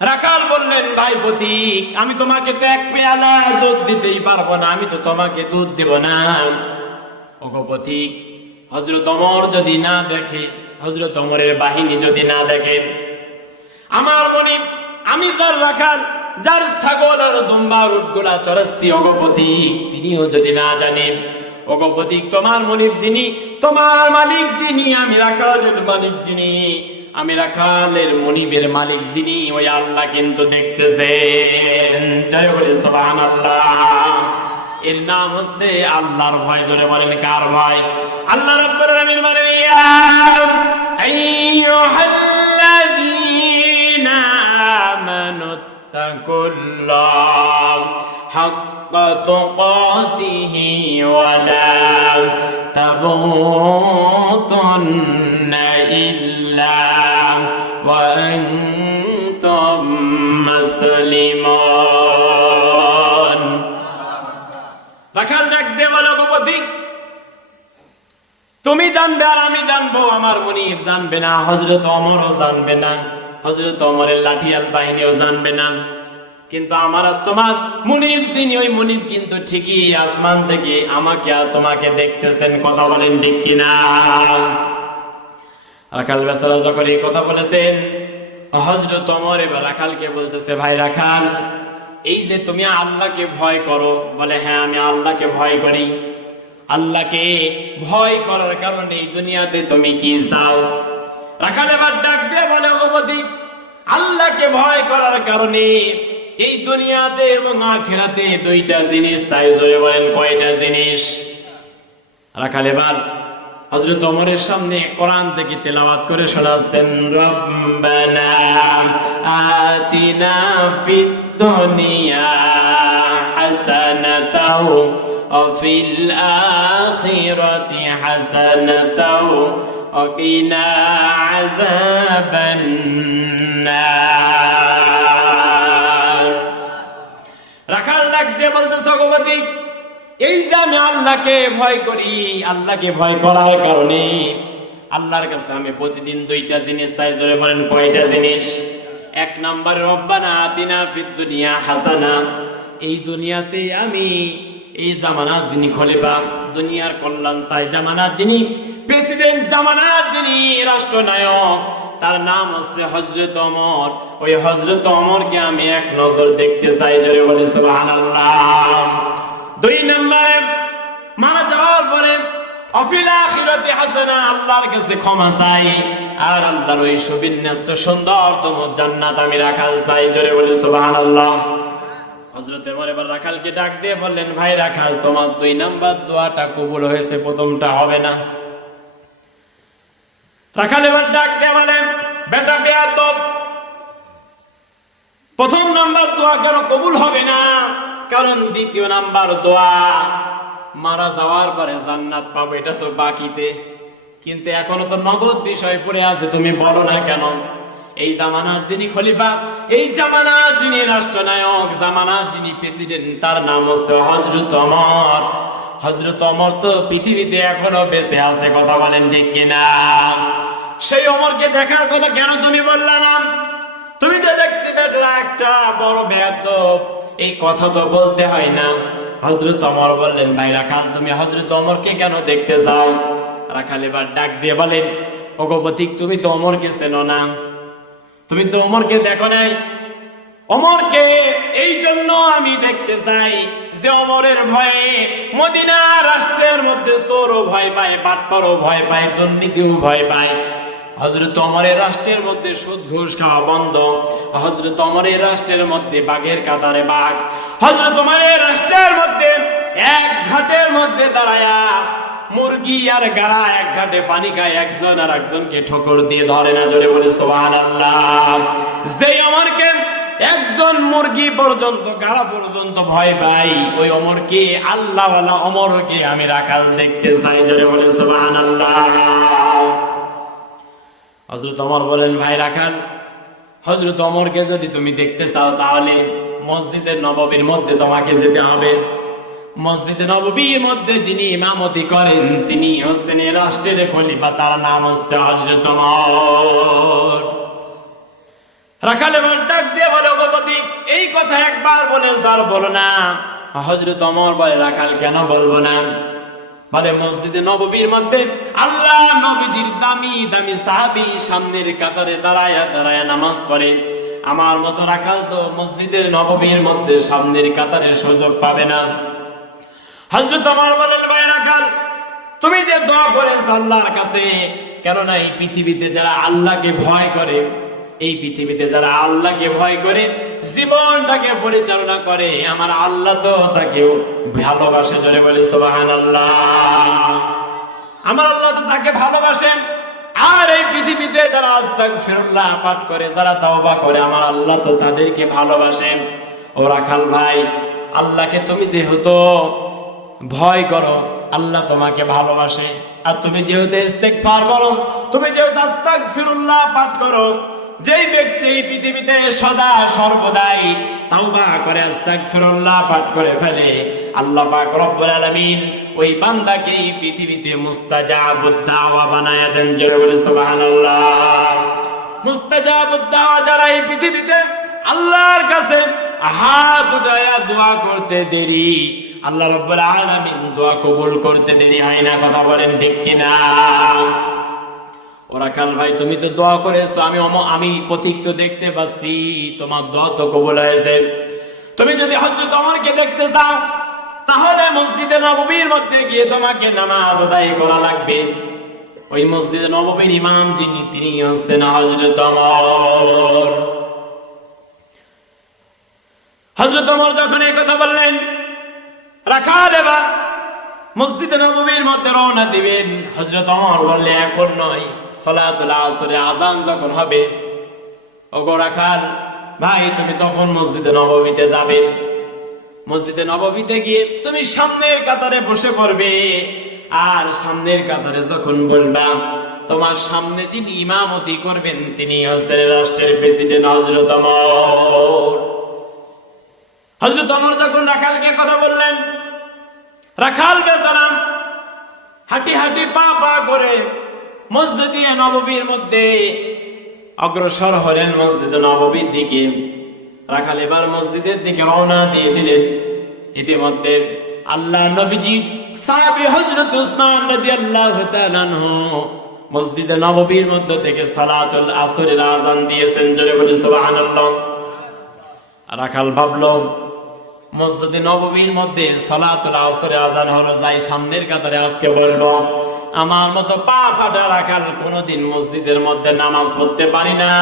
রাখাল বললেন, ভাই পথিক, আমি তোমাকে তো 1 পেয়ালা দুধ দিতেই পারবো না, আমি তো তোমাকে দুধ দেব না। ওগো পথিক, হযরত ওমর যদি না দেখে, হযরত ওমরের বাহিনী যদি না দেখে, আমার মনে আমি যার রাখাল, যার ছাগল আর দুম্বা উটগুলা চড়াচ্ছি, ওগো পথিক, তিনিও যদি না জানেন, ওগো পথিক, তোমার মনিব যিনি, তোমার মালিক যিনি, আমি রাখালের মালিক যিনি, আমি রাখালের মনিবের মালিক যিনি, ওই আল্লাহ কিন্তু দেখতেছেন। জয় বলি সুবহানাল্লাহ। এর নাম হচ্ছে আল্লাহর ভয়। জোরে বলেন, কার ভয়? আল্লাহ রাব্বুল আলামিন বলেন, ইয়া আইয়ুহাল্লাযীনা আমানুত্তাকুল্লাহ হাক্কা তুকাতিহি ওয়া লা তামুতুন্না ইল্লা ওয়া আনতুম মুসলিমুন। রাখাল ডাক দিয়ে বলো, গো পথিক, তুমি জানবে আর আমি জানবো, আমার মুনিব জানবে না, হযরত ওমরও জানবে না, হযরত ওমরের লাঠিয়াল বাহিনীও জানবে না। কিন্তু আমার আর তোমার মুনিব যিনি, ওই মুনিব কিন্তু ঠিকই আসমান থেকে আমাকে আর তোমাকে দেখতেছেন। কথা বলেন ঠিক কিনা? রাখাল বেচারা যখন এই কথা বলেছেন, হযরত ওমর এবার রাখালকে বলতেছে, ভাই রাখাল, এই যে তুমি আল্লাহকে ভয় করো, বলে হ্যাঁ আমি আল্লাহকে ভয় করি। আল্লাহকে ভয় করার কারণে এই দুনিয়াতে তুমি কি চাও? রাখাল এবার ডাক দিয়ে বলে, ভগবতী, আল্লাহকে ভয় করার কারণে এই দুনিয়াতে এবং আখিরাতে দুইটা জিনিস চাই। জোরে বলেন, কয়টা জিনিস? রাখাল এবার হযরত ওমরের সামনে কোরআন থেকে তেলাওয়াত করে শোনাচ্ছেন, রব্বানা আতিনা ফিদ দুনিয়া হাসানাতাও ওয়া ফিল আখিরাতি হাসানাতাও ওয়া কিনা আযাবান নার। রাখাল ডাক দিয়ে বলতেছে, ভগবতী, এই যে আমি আল্লাহকে ভয় করি, আল্লাহকে ভয় করার কারণে আল্লাহর কাছে আমি প্রতিদিন দুইটা জিনিস চাই। জোরে বলেন, কয়টা জিনিস? এক নম্বরে রব্বানা আতিনা ফিদ দুনিয়া হাসানা, এই দুনিয়াতে আমি এই জামানার যিনি খলিফা, দুনিয়ার কল্যাণ চাই, জামানার যিনি প্রেসিডেন্ট, জামানার যিনি রাষ্ট্রনায়ক, তার নাম হচ্ছে হযরত ওমর। ওই হযরত ওমরকে আমি এক নজর দেখতে চাই। জোরে বলে সুবহানাল্লাহ। দুই নম্বরে মারা যাওয়ার পরে অফিল আখিরাতি হাসানা, আল্লাহর কাছে ক্ষমা চাই, আর আল্লাহর ওই সুবিন্যস্ত সুন্দরতম জান্নাত আমি রাখাল চাই। জোরে বলে সুবহানাল্লাহ। হযরত ওমর এবার রাখালকে ডাক দিয়ে বললেন, ভাই রাখাল, তোমার দুই নাম্বার দোয়াটা কবুল হয়েছে, প্রথমটা হবে না। রাখাল এবার ডাক দিয়ে বলেন, বেটা বেয়াদব, প্রথম নাম্বার দোয়া কেন কবুল হবে না? কারণ দ্বিতীয় নাম্বার দোয়া, মারা যাওয়ার পরে জান্নাত পাবো, এটা তো বাকিতে, কিন্তু এখনো তো নগদ বিষয় পড়ে আছে, তুমি বলো না কেন? এই জামানার যিনি খলিফা, এই জামানার যিনি রাষ্ট্রনায়ক, জামানার যিনি প্রেসিডেন্ট, তার নাম হচ্ছে হযরত ওমর। হযরত ওমর তো পৃথিবীতে এখনো বেঁচে আছে। কথা বলেন ঠিক কিনা? সেই ওমরকে দেখার কথা কেন তুমি বললা না? তুমি তো দেখছি বেটা একটা বড় বেয়াদব, এই কথা তো বলতে হয় না। হযরত ওমর বললেন, ভাই রাখাল, তুমি হযরত ওমরকে কেন দেখতে চাও? রাখাল এবার ডাক দিয়ে বলেন, ওগো পথিক, তুমি তো ওমরকে চেনো না, তুমি তো ওমরকে দেখো নাই। ওমরকে এই জন্য আমি দেখতে চাই যে ওমরের ভয়ে মদিনা রাষ্ট্রের মধ্যে চোরও ভয় পায়, বাটপারও ভয় পায়, দুর্নীতিও ভয় পায়। হযরত ওমরের রাষ্ট্রের মধ্যে সুদ ঘুষ খাওয়া বন্ধ। হযরত ওমরের রাষ্ট্রের মধ্যে বাঘের কাতারে বাঘ। হযরত ওমরের রাষ্ট্রের মধ্যে এক ঘাটের মধ্যে দাঁড়ায়া মুরগি আর গাড়া এক ঘাটে পানি খায়, একজন আর একজনকে ঠোকর দিয়ে ধরে না। জোরে বলে সুবহানাল্লাহ। যেই ওমরকে একজন মুরগি পর্যন্ত, গাড়া পর্যন্ত ভয় পাই, ওই ওমরকে, আল্লাহওয়ালা ওমরকে আমি রাখাল দেখতে চাই। জোরে বলে সুবহানাল্লাহ। হযরত ওমর বলেন, ভাই রাখাল, হযরত ওমরকে যদি তুমি দেখতে চাও তাহলে মসজিদের নববীর মধ্যে তোমাকে যেতে হবে। মসজিদে নববীর মধ্যে যিনি ইমামতি করেন তিনি হচ্ছেন এই রাষ্ট্রের খলিফা, তার নাম হচ্ছে হযরত ওমর। রাখাল এবার ডাক দিয়ে বলে, ভগবতী, এই কথা একবার বলে স্যার বলো না। হযরত ওমর বলে, রাখাল কেন বলবো না? বলে, মসজিদে নববীর মধ্যে আল্লাহ নবীজির দামি দামি সাহাবী সামনের কাতারে দাঁড়ায়া দাঁড়ায়া নামাজ পড়ে। আমার মতো রাখাল তো মসজিদের নববীর মধ্যে সামনের কাতারের সুযোগ পাবে না। হযরত ওমর বলেন, ভাই রাখাল, তুমি যে দোয়া করেছ আল্লাহর কাছে, কেননা এই পৃথিবীতে যারা আল্লাহকে ভয় করে, এই পৃথিবীতে যারা আল্লাহকে ভয় করে জীবনটাকে পরিচালনা করে, আমার আল্লাহ তো তাকেও ভালোবাসে। জোরে বলে সুবহানাল্লাহ। আমার আল্লাহ তো তাকে ভালোবাসেন। আর এই পৃথিবীতে যারা আস্তাগফিরুল্লাহ পাঠ করে, যারা তাওবা করে, আমার আল্লাহ তো তাদেরকে ভালোবাসেন। ও রাখাল ভাই, আল্লাহকে তুমি যেহেতু ভয় করো, আল্লাহ তোমাকে ভালোবাসে। আর তুমি যেহেতু ইস্তেগফার বলো, তুমি যেহেতু আস্তাগফিরুল্লাহ পাঠ করো, যেই ব্যক্তি এই পৃথিবীতে সদা সর্বদাই তাওবা করে, আস্তাগফিরুল্লাহ পাঠ করে ফেলে, আল্লাহ পাক রব্বুল আলামিন ওই বান্দাকে পৃথিবীতে মুস্তাজাবুদ দাওয়া বানায়া দেন। জোরে বলে সুবহানাল্লাহ। মুস্তাজাবুদ দাওয়া যারা এই পৃথিবীতে আল্লাহর কাছে হাত উঠায়া দোয়া করতে দেরি, আল্লাহ রাব্বুল আলামিন দোয়া কবুল করতে দেরি হয় না। কথা বলেন ঠিক কিনা? ওরা কাল ভাই তুমি তো দোয়া করেছো, আমি প্রতীক তো দেখতে পাচ্ছি, তোমার দোয়া তো কবুল হয়েছে। তুমি যদি হযরত ওমরকে দেখতে চাও তাহলে মসজিদে নববীর মধ্যে গিয়ে তোমাকে নামাজ আদায় করা লাগবে। ওই মসজিদে নববীর ইমাম যিনি তিনি হচ্ছেন হযরত ওমর। হযরত ওমর যখন এই কথা বললেন, রাখাল এবার মসজিদে নববীর মধ্যে রওনা দিবেন। হযরত ওমর বললে এখন নয়, সালাতুল আসরের আযান যখন হবে, ওগো রাখাল ভাই তুমি তখন মসজিদে নববীতে যাবে। মসজিদে নববীতে গিয়ে তুমি সামনের কাতারে বসে পড়বে, আর সামনের কাতারে যখন বলবা তোমার সামনে যিনি ইমামতি করবেন তিনি হচ্ছেন রাষ্ট্রের প্রেসিডেন্ট হযরত ওমর। হযরত ওমর যখন রাখালকে কথা বললেন, রাখাল বেচারা হাঁটি হাঁটি পা পা করে মসজিদে নববীর মধ্যে অগ্রসর হলেন, মসজিদে নববীর দিকে। রাখাল এবার মসজিদের দিকে রওনা দিয়ে দিলেন। ইতিমধ্যে আল্লাহ নবীজির সাহাবী হযরত উসমান রাদিয়াল্লাহু তাআলা আনহু মসজিদে নববীর মধ্য থেকে সালাতুল আসরের আযান দিয়েছেন। জোরে বলে সুবহানাল্লাহ। রাখাল ভাবলো মসজিদে নববীর মধ্যে সালাতুল আসরের আযান হলো, যাই সামনের কাতারে আজকে বলবো আমার মতো পা ফাটা রাখাল কোনোদিন মসজিদের মধ্যে নামাজ পড়তে পারি না,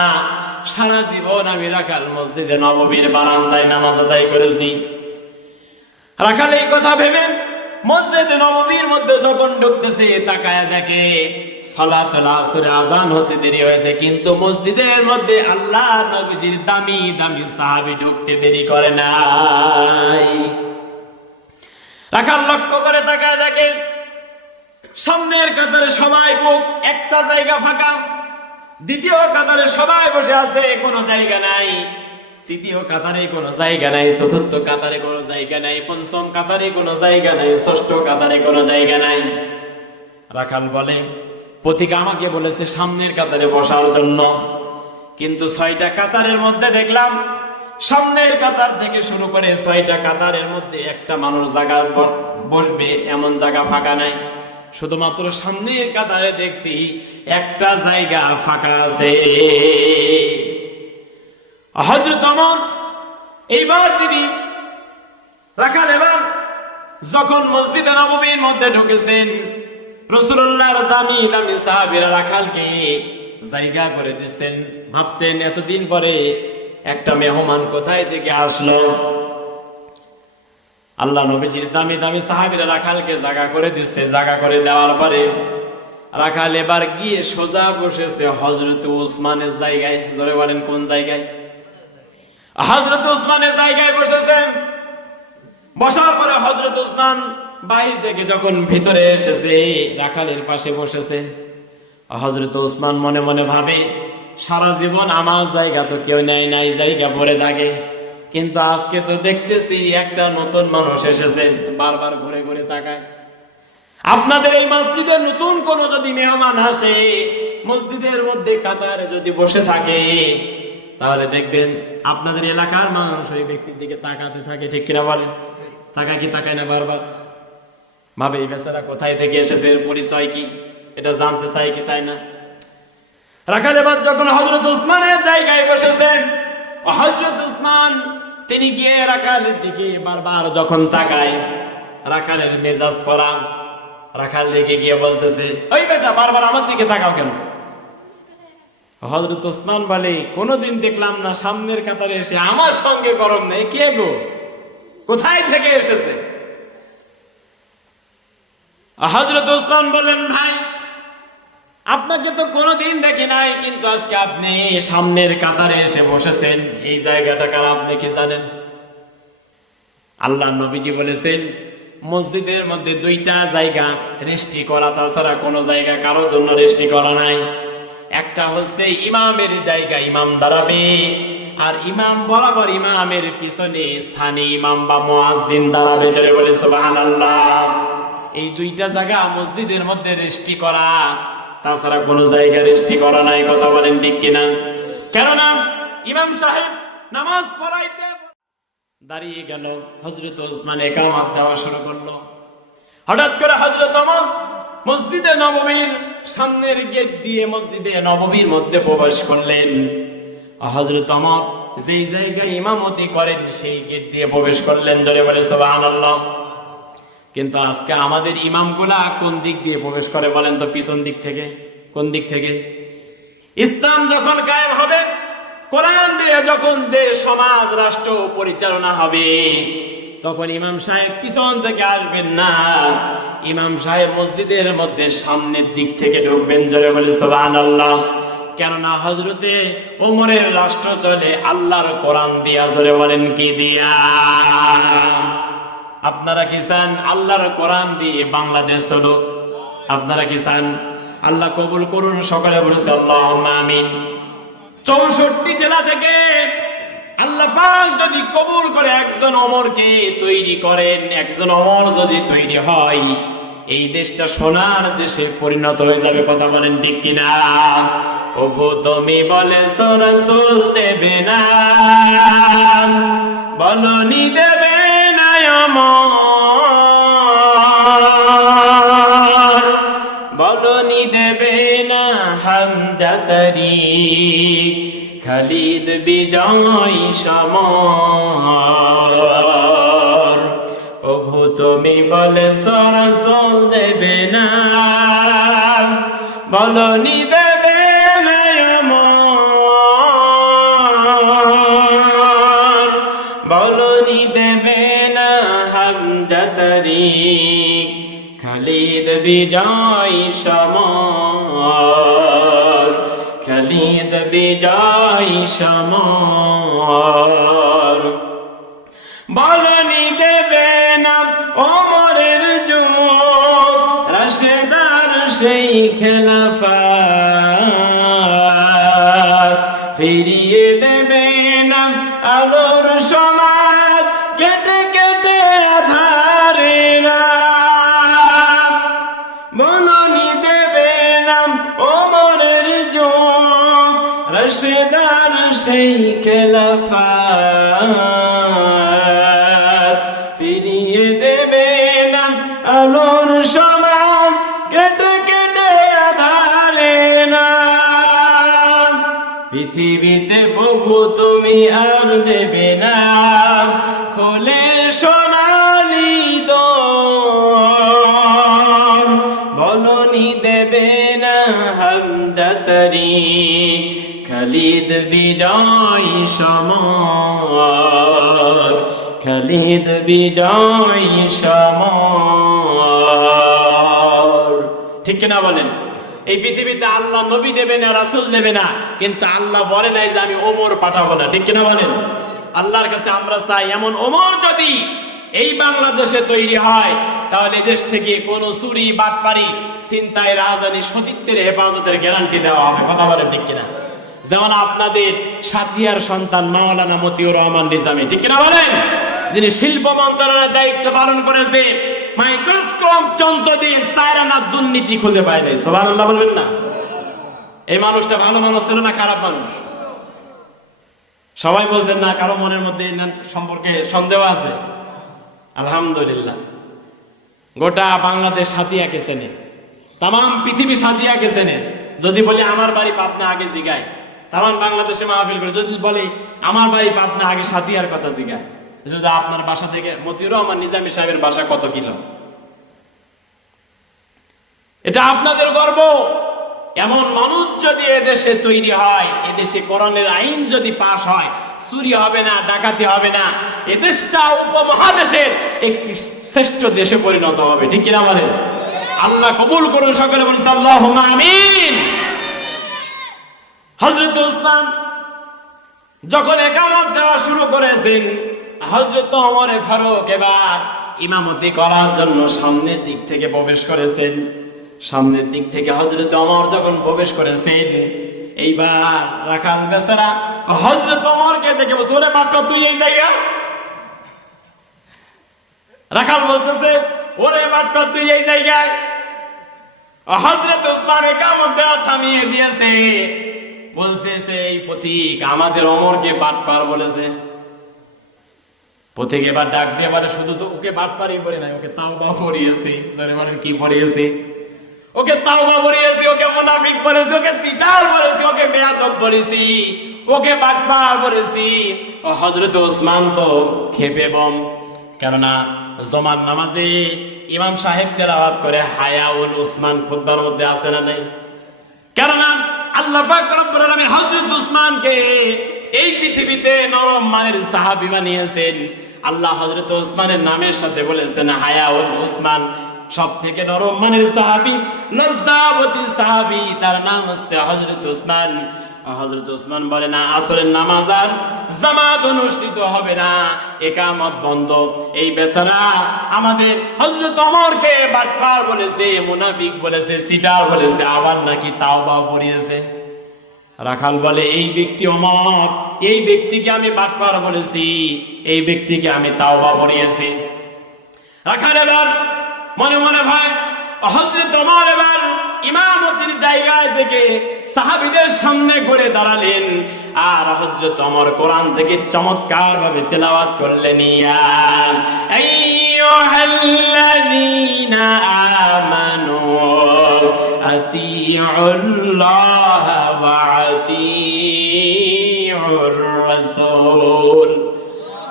সারা জীবন আমি রাখাল মসজিদে নববীর বারান্দায় নামাজ আদায় করেছি। রাখাল এই কথা ভেবে মসজিদে নববীর মধ্যে যখন ঢুকতেছে তাকায়া দেখে সালাতুল আসরের আযান হতে দেরি হয়েছে, কিন্তু মসজিদের মধ্যে আল্লাহ নবীজির দামি দামি সাহাবী ঢুকতে দেরি করে নাই। রাখাল লক্ষ্য করে তাকায়া দেখে সামনের কাতারে সবাই বুক, একটা জায়গা ফাঁকা। দ্বিতীয় কাতারে সবাই বসে আছে, কোনো জায়গা নাই। তৃতীয় কাতারে কোনো জায়গা নাই, চতুর্থ কাতারে কোনো জায়গা নাই, পঞ্চম কাতারে কোনো জায়গা নাই, ষষ্ঠ কাতারে কোনো জায়গা নাই। রাখাল বলে পথিক আমাকে বলেছে সামনের কাতারে বসার জন্য, কিন্তু 6টা কাতারের মধ্যে দেখলাম সামনের কাতার থেকে শুরু করে 6টা কাতারের মধ্যে একটা মানুষ জায়গা বসবে এমন জায়গা ফাঁকা নাই। শুধুমাত্র সামনের কাতারে দেখছি একটা জায়গা ফাঁকা আছে। হযরত ওমর এইবার তিনি রাখাল এবার যখন মসজিদে নববীর মধ্যে ঢুকেছেন, রাসূলুল্লাহর দামি দামি সাহাবীরা রাখালকে জায়গা করে দিচ্ছেন। ভাবছেন এতদিন পরে একটা মেহমান কোথায় থেকে আসলো। আল্লাহ নবীজির দামি দামি সাহাবীরা রাখালকে জায়গা করে দিচ্ছে। জায়গা করে দেওয়ার পরে রাখাল এবার গিয়ে সোজা বসেছে হযরত ওসমানের জায়গায়। জোরে বলেন কোন জায়গায়? হযরত ওসমানের জায়গায় বসেছেন। বসার পরে হযরত ওসমান বাইরে থেকে যখন ভিতরে এসেছে রাখালের পাশে বসেছে। হযরত ওসমান মনে মনে ভাবে সারা জীবন আমার জায়গা তো কেউ নেয় নাই, জায়গা পড়ে থাকে, কিন্তু আজকে তো দেখতেছি একটা নতুন মানুষ এসেছে। বারবার ঘুরে ঘুরে তাকায়। আপনাদের এই মসজিদে নতুন কোন যদি মেহমান আসে, মসজিদের মধ্যে কাতারে যদি বসে থাকে, তাহলে দেখবেন আপনাদের এলাকার মানুষ ওই ব্যক্তির দিকে তাকাতে থাকে। ঠিক কিনা বলেন? তাকায় কি তাকায় না? বারবার ভাবে এই বেচারা কোথায় থেকে এসেছে, এর পরিচয় কি, এটা জানতে চায় কি চায় না। রাখাল এবার যখন হযরত ওসমানের জায়গায় বসেছেন, হযরত ওসমান তিনি গিয়ে রাখালের দিকে বারবার যখন তাকায়, রাখালের মেজাজ করা। রাখাল দিকে গিয়ে বলতেছে, ওই বেটা বারবার আমার দিকে তাকাও কেন? হযরত ওসমান বলে, কোনদিন দেখলাম না সামনের কাতারে এসে আমার সঙ্গে গরম নেই। কে গো, কোথায় থেকে এসেছে? হযরত ওসমান বললেন, ভাই আপনাকে তো কোনোদিন দেখি নাই, কিন্তু আজকে আপনি সামনের কাতারে এসে বসেছেন, এই জায়গাটা কার আপনি কি জানেন? আল্লাহ নবীজি বলেছেন মসজিদের মধ্যে 2টা জায়গা রেস্টি করা, তাছাড়া কোনো জায়গা কারোর জন্য রেস্টি করা নাই। একটা হচ্ছে ইমামের জায়গা, ইমাম দাঁড়াবে, আর ইমাম বরাবর ইমামের পিছনে সানি ইমাম বা মুয়াজ্জিন দাঁড়াবে। জোরে বলে সুবহানাল্লাহ। এই দুইটা জায়গা মসজিদের মধ্যে রেস্টি করা, তাছাড়া কোনো জায়গা রেস্টি করা নাই। কথা বলেন ঠিক কিনা? কেননা ইমাম সাহেব নামাজ পড়াইতে দাঁড়িয়ে গেল, হযরত ওসমান ইকামত দেওয়া শুরু করলো। হঠাৎ করে হযরত ওমর মসজিদে নববীর সামনের গেট দিয়ে মসজিদে নববীর মধ্যে প্রবেশ করলেন। হযরত ওমর যেই জায়গায় ইমামতি করেন সেই গেট দিয়ে প্রবেশ করলেন। জোরে বলে সুবহানাল্লাহ। কিন্তু আজকে আমাদের ইমামগুলা কোন দিক দিয়ে প্রবেশ করে বলেন তো? পিছন দিক থেকে। কোন দিক থেকে? ইসলাম যখন কায়েম হবে, কোরআন দিয়ে যখন দেশ সমাজ রাষ্ট্র পরিচালনা হবে, তখন ইমাম সাহেব পিছন থেকে আসবেন না, ইমাম সাহেব মসজিদের মধ্যে সামনের দিক থেকে ঢুকবেন। জোরে বলে সুবহানাল্লাহ। কেননা হযরতে ওমরের রাষ্ট্র চলে আল্লাহর কোরআন দিয়া। জোরে বলেন কি দিয়া? আপনারা কি চান আল্লাহর কোরআন দিয়ে বাংলাদেশ চলুক? আপনারা কি চান? আল্লাহ কবুল করুন। সকলে বলেছে আল্লাহুম্মা আমিন। 64 জেলা থেকে আল্লাহ পাক যদি কবুল করে একজন ওমরকে তৈরি করেন, একজন ওমর যদি তৈরি হয়, এই দেশটা সোনার দেশে পরিণত হয়ে যাবে। কথা বলেন ঠিক কিনা? ওগো তুমি বলেছো রাসূল দেবে না, বলনি দেবে না ওমর, বলনি দেবে না হামজা তারিক, খালিদ বিজয় সমর। ওগো তুমি বলেছো রাসূল দেবে না, বলনি দেবে না ওমর, বলনি দেবে না হামজা তারিক, খালিদ বিজয় সমর, খালিদ বিজয় সমর। বলনি দেবে না ওমরের যুগ, রাশেদার সেই খেলাফত, ফিরিয়ে দেবে না আলোর সমাজ, কেটে কেটে আধারে রাত। বলনি দেবে না ওমরের যুগ, রাশেদার সেই খেলাফত, ফিরিয়ে দেবে না আলোর সমাজ, কেটে কেটে আধারে না। পৃথিবীতে বহু তুমি আর দেবে না, খোলে সোনালি দোর। বলনি দেবে না হামজা তারিক, খালিদ বিজয় সমর, খালিদ বিজয় সমর। ঠিক কিনা বলেন? এই পৃথিবীতে আল্লাহ নবী দেবে না, রাসূল দেবে না, কিন্তু আল্লাহ বলে নাই যে আমি ওমর পাঠাবো না। ঠিক কিনা বলেন? আল্লাহর কাছে আমরা চাই এমন ওমর যদি এই বাংলাদেশে তৈরি হয়, তাহলে দেশ থেকে কোনো চুরি, বাটপারি, ছিনতাই, রাজধানী, সতীত্বের হেফাজতের গ্যারান্টি দেওয়া হবে। কথা বলেন ঠিক কিনা? যেমন আপনাদের সাথিয়ার সন্তান মাওলানা মতিউর রহমান নিজামী, ঠিক কিনা বলেন? যিনি শিল্প মন্ত্রণালয়ের দায়িত্ব পালন করেছে, মাইক্রোস্কোপ যন্ত্র দিয়ে চায়না দুর্নীতি খুঁজে পায় নাই। সুবহানাল্লাহ বলবেন না? এই মানুষটা ভালো মানুষ ছিল না খারাপ মানুষ? সবাই বলছেন না, কারো মনের মধ্যে সম্পর্কে সন্দেহ আছে? আলহামদুলিল্লাহ, গোটা বাংলাদেশ সাথিয়াকে চেনে, তাম পৃথিবী সাথিয়াকে চেনে। যদি বলি আমার বাড়ি পাবনা, আগে জিগায়। তাম বাংলাদেশে মাহফিল করে যদি বলি আমার বাড়ি পাবনা, আগে সাথিয়ার কথা জিগায়। যদি আপনার বাসা থেকে মতিউর রহমান নিজামী সাহেবের বাসা কত কিলো? এটা আপনাদের গর্ব। এমন মানুষ যদি এদেশে তৈরি হয়, এদেশে কোরআনের আইন যদি পাশ হয়, চুরি হবে না, ডাকাতি হবে না, এদেশটা উপমহাদেশের একটি শ্রেষ্ঠ দেশে পরিণত হবে। ঠিক কিনা বলেন? আল্লাহ কবুল করুন। সকলে বলেন আল্লাহুম্মা আমিন। হযরত ওসমান যখন ইকামত দেওয়া শুরু করেছেন, হযরত ওমর ফারুক এবার ইমামতি করার জন্য সামনের দিক থেকে প্রবেশ করেছেন। সামনের দিক থেকে হযরত ওমর যখন প্রবেশ করেছেন, এইবার রাখাল বেচারা হযরত ওমরকে দেখে বলছে, ওরে বাক্কা তুই এই জায়গা? রাখাল বলতেছে, ওরে বাটপার তুই এই জায়গায়। হযরত ওসমান ইকামত দেওয়া থামিয়ে দিয়েছে, বলছে এই পথিক আমাদের ওমরকে বাটপার বলেছে। পথিক এবার ডাক দিয়ে বলে শুধু তো ওকে বাটপারই বলে নাই, ওকে তাওবা পড়িয়েছে। জোরে বলেন কি পড়িয়েছে? ওকে তাওবা পড়িয়েছে, ওকে মুনাফিক বলেছি, ওকে সিটার বলেছি, ওকে বেয়াদব বলেছি, ওকে বাটপার বলেছি। ও হযরত ওসমান তো খেপে বম, কেননা জুমার নামাজে ইমাম সাহেব তেলাওয়াত করে হায়াউল উসমান খুতবার মধ্যে আছে না নাই? কেননা আল্লাহ পাক রব্বুল আলামিন হযরত উসমানকে এই পৃথিবীতে নরম মানের সাহাবী বানিয়েছেন। আল্লাহ হযরত উসমানের নামের সাথে বলেছেন হায়াউল উসমান, সব থেকে নরম মানের সাহাবী, লজ্জাবতী সাহাবী, তার নাম হচ্ছে হযরত উসমান। হযরত উসমান বলে না আসরের নামাজ আর জামাত অনুষ্ঠিত হবে না, ইকামত বন্ধ। এই বেচারা আমাদের হযরত ওমরকে বাটপার বলেছে, মুনাফিক বলেছে, সিটার বলেছে, আবার নাকি তাওবা পড়িয়েছে। রাখাল বলে এই ব্যক্তি ওমর, এই ব্যক্তিকে আমি বাটপার বলেছি, এই ব্যক্তিকে আমি তাওবা পড়িয়েছি। রাখাল এবার মনে মনে ভাই হযরত ওমর এবার ইমামতির জায়গায় থেকে সাহাবীদের সামনে করে দাঁড়ালেন, আর হযরত ওমর কোরআন থেকে চমৎকার ভাবে তেলাওয়াত করলেন, ইয়া আইয়ুহাল্লাযীনা আমানু আতিউল্লাহ ওয়া আতিউর রাসূল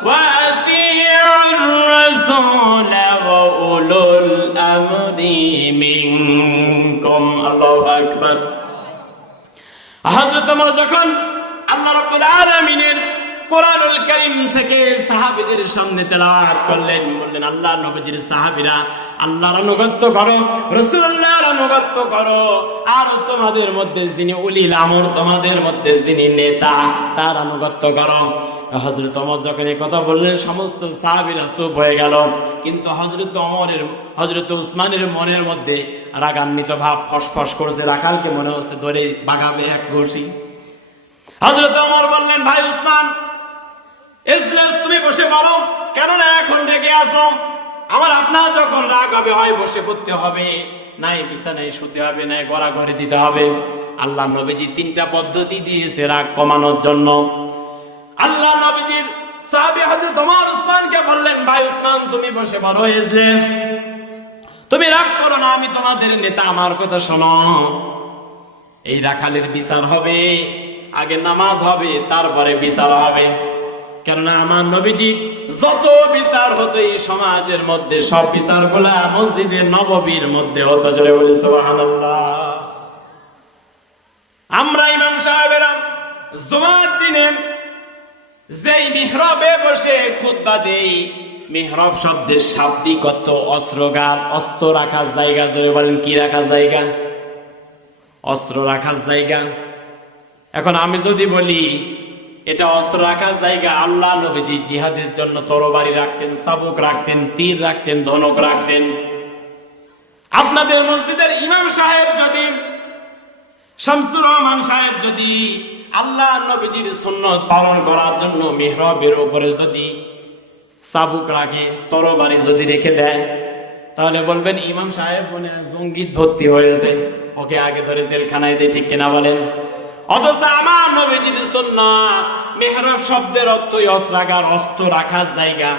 ওয়া আতিউর রাসূল ওয়া উলুল আমরি মিনকুম। আল্লাহু আকবার। হযরত ওমর যখন আল্লাহ রাব্বুল আলামিনের কোরআনুল কারীম থেকে সাহাবীদের সামনে তেলাওয়াত করলেন, বললেন আল্লাহ নবীজির সাহাবীরা আল্লাহর আনুগত্য করো, রাসূলুল্লাহর আনুগত্য করো, আর তোমাদের মধ্যে যিনি উলিল আমর, তোমাদের মধ্যে যিনি নেতা, তার আনুগত্য করো। হযরত ওমর যখন এই কথা বললেন সমস্ত সাহাবীরা চুপ হয়ে গেল, কিন্তু হযরত উসমানের মনের মধ্যে রাগান্বিত ভাব ফসফস করছে, রাখালকে মনে হচ্ছে ধরে বাগাবে এক ঘুষি। হযরত ওমর বললেন ভাই উসমান, ইজলিস, তুমি বসে পড়ো, কেননা এখন রেগে আছো। আমার আপনার যখন রাগ হবে হয় বসে পড়তে হবে, নাই বিছানায় শুতে হবে, নাই গড়াগড়ি দিতে হবে। আল্লাহ নবীজি তিনটা পদ্ধতি দিয়েছে রাগ কমানোর জন্য। আল্লাহ নবীজির সাহাবী হযরত ওমর উসমানকে বললেন ভাই উসমান তুমি বসে পড়ো, ইজলিস, তুমি রাগ করো না, আমি তোমাদের নেতা, আমার কথা শোনো। এই রাখালের বিচার হবে, আগে নামাজ হবে, তারপরে বিচার হবে। কেননা আমার নবীজি যত বিচার হতো এই সমাজের মধ্যে, সব বিচারগুলা মসজিদে নববীর মধ্যে হতো। জোরে বলি সুবহানাল্লাহ। আমরা ইমাম সাহেবেরা জুমার দিনে যেই মিহরাবে বসে খুতবা দেই, মিহরাব শব্দের শাব্দিক অর্থ অস্ত্রাগার, অস্ত্র রাখার জায়গা। জোরে বলেন কি রাখার জায়গা? অস্ত্র রাখার জায়গা। এখন আমি যদি বলি এটা অস্ত্র রাখার জায়গা, আল্লাহ নবীজি জিহাদের জন্য তরবারি রাখতেন, চাবুক রাখতেন, তীর রাখতেন, ধনুক রাখতেন। আপনাদের মসজিদের ইমাম সাহেব যদি, শামসুর রহমান সাহেব যদি আল্লাহ নবীজির সুন্নাত পালন করার জন্য মিহরাবের উপরে যদি চাবুক রাখে, তরবারি যদি রেখে দেয়, তাহলে বলবেন ইমাম সাহেব মনে জঙ্গিত ভর্তি হয়েছে, ওকে আগে ধরে জেলখানায় দিয়ে, ঠিক কিনা বলেন? অথচ আমার নবীজির সুন্নাত, মিহরাব শব্দের অর্থই অস্ত্রাগার, অস্ত্র রাখার জায়গা,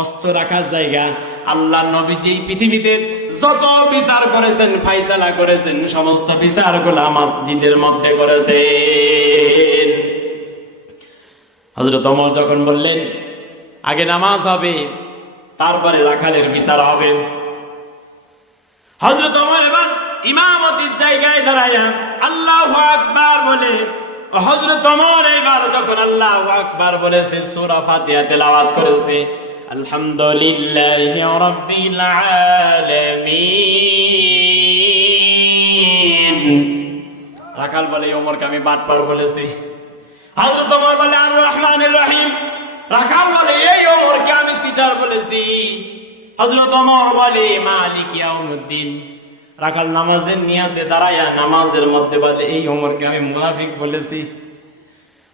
অস্ত্র রাখার জায়গা। আল্লাহ নবীজি পৃথিবীতে যত বিচার করেছেন, ফায়সালা করেছেন, সমস্ত বিচারগুলো মসজিদের মধ্যে করেছেন। হযরত ওমর যখন বললেন আগে নামাজ হবে, তারপরে রাখালের বিচার হবে, হযরত ওমর এবার ইমামতির জায়গায় দাঁড়ায়া আল্লাহু আকবার বলে, হযরত ওমর এবার যখন আল্লাহু আকবার বলেছে সূরা ফাতিহা তেলাওয়াত করেছে, আলহামদুলিল্লাহি রাব্বিল আলামিন। রাখাল বলে ওমরকে আমি বাটপার বলেছি। হযরত ওমর বলে আর রহমানির রহিম। রাখাল বলে এই ওমরকে আমি সিটার বলেছি। হযরত ওমর বলে মালিক ইয়াউমুদ্দিন। রাখাল নামাজের নিয়তে দাঁড়ায়া নামাজের মধ্যে বলে এই ওমরকে আমি মুনাফিক বলেছি।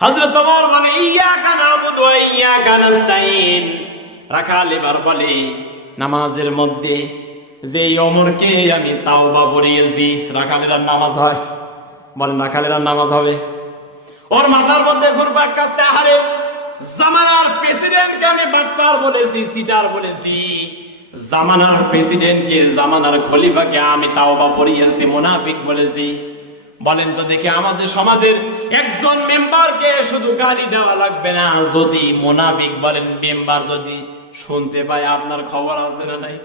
হযরত ওমর বলে ইয়াকা নাবুদু ওয়া ইয়াকা নাস্তাইন। রাখাল এবার বলে নামাজের মধ্যে যে ওমরকে আমি তাওবা পড়িয়েছি, রাখালের নামাজ হয়? বলেন রাখালের নামাজ হবে? ওর মাথার মধ্যে ঘুরপাক কাছে, আহারে জামানার প্রেসিডেন্টকে আমি বাটপার বলেছি, সিটার বলেছি, জামানার প্রেসিডেন্টকে, জামানার খলিফাকে আমি তাওবা পড়িয়েছি, মুনাফিক বলেছি। বলেন তো দেখে, আমাদের সমাজের একজন মেম্বারকে শুধু গালি দেওয়া লাগবে না, যদি মুনাফিক বলেন মেম্বার যদি শুনতে পায়, আপনার খবর আছে না নাই?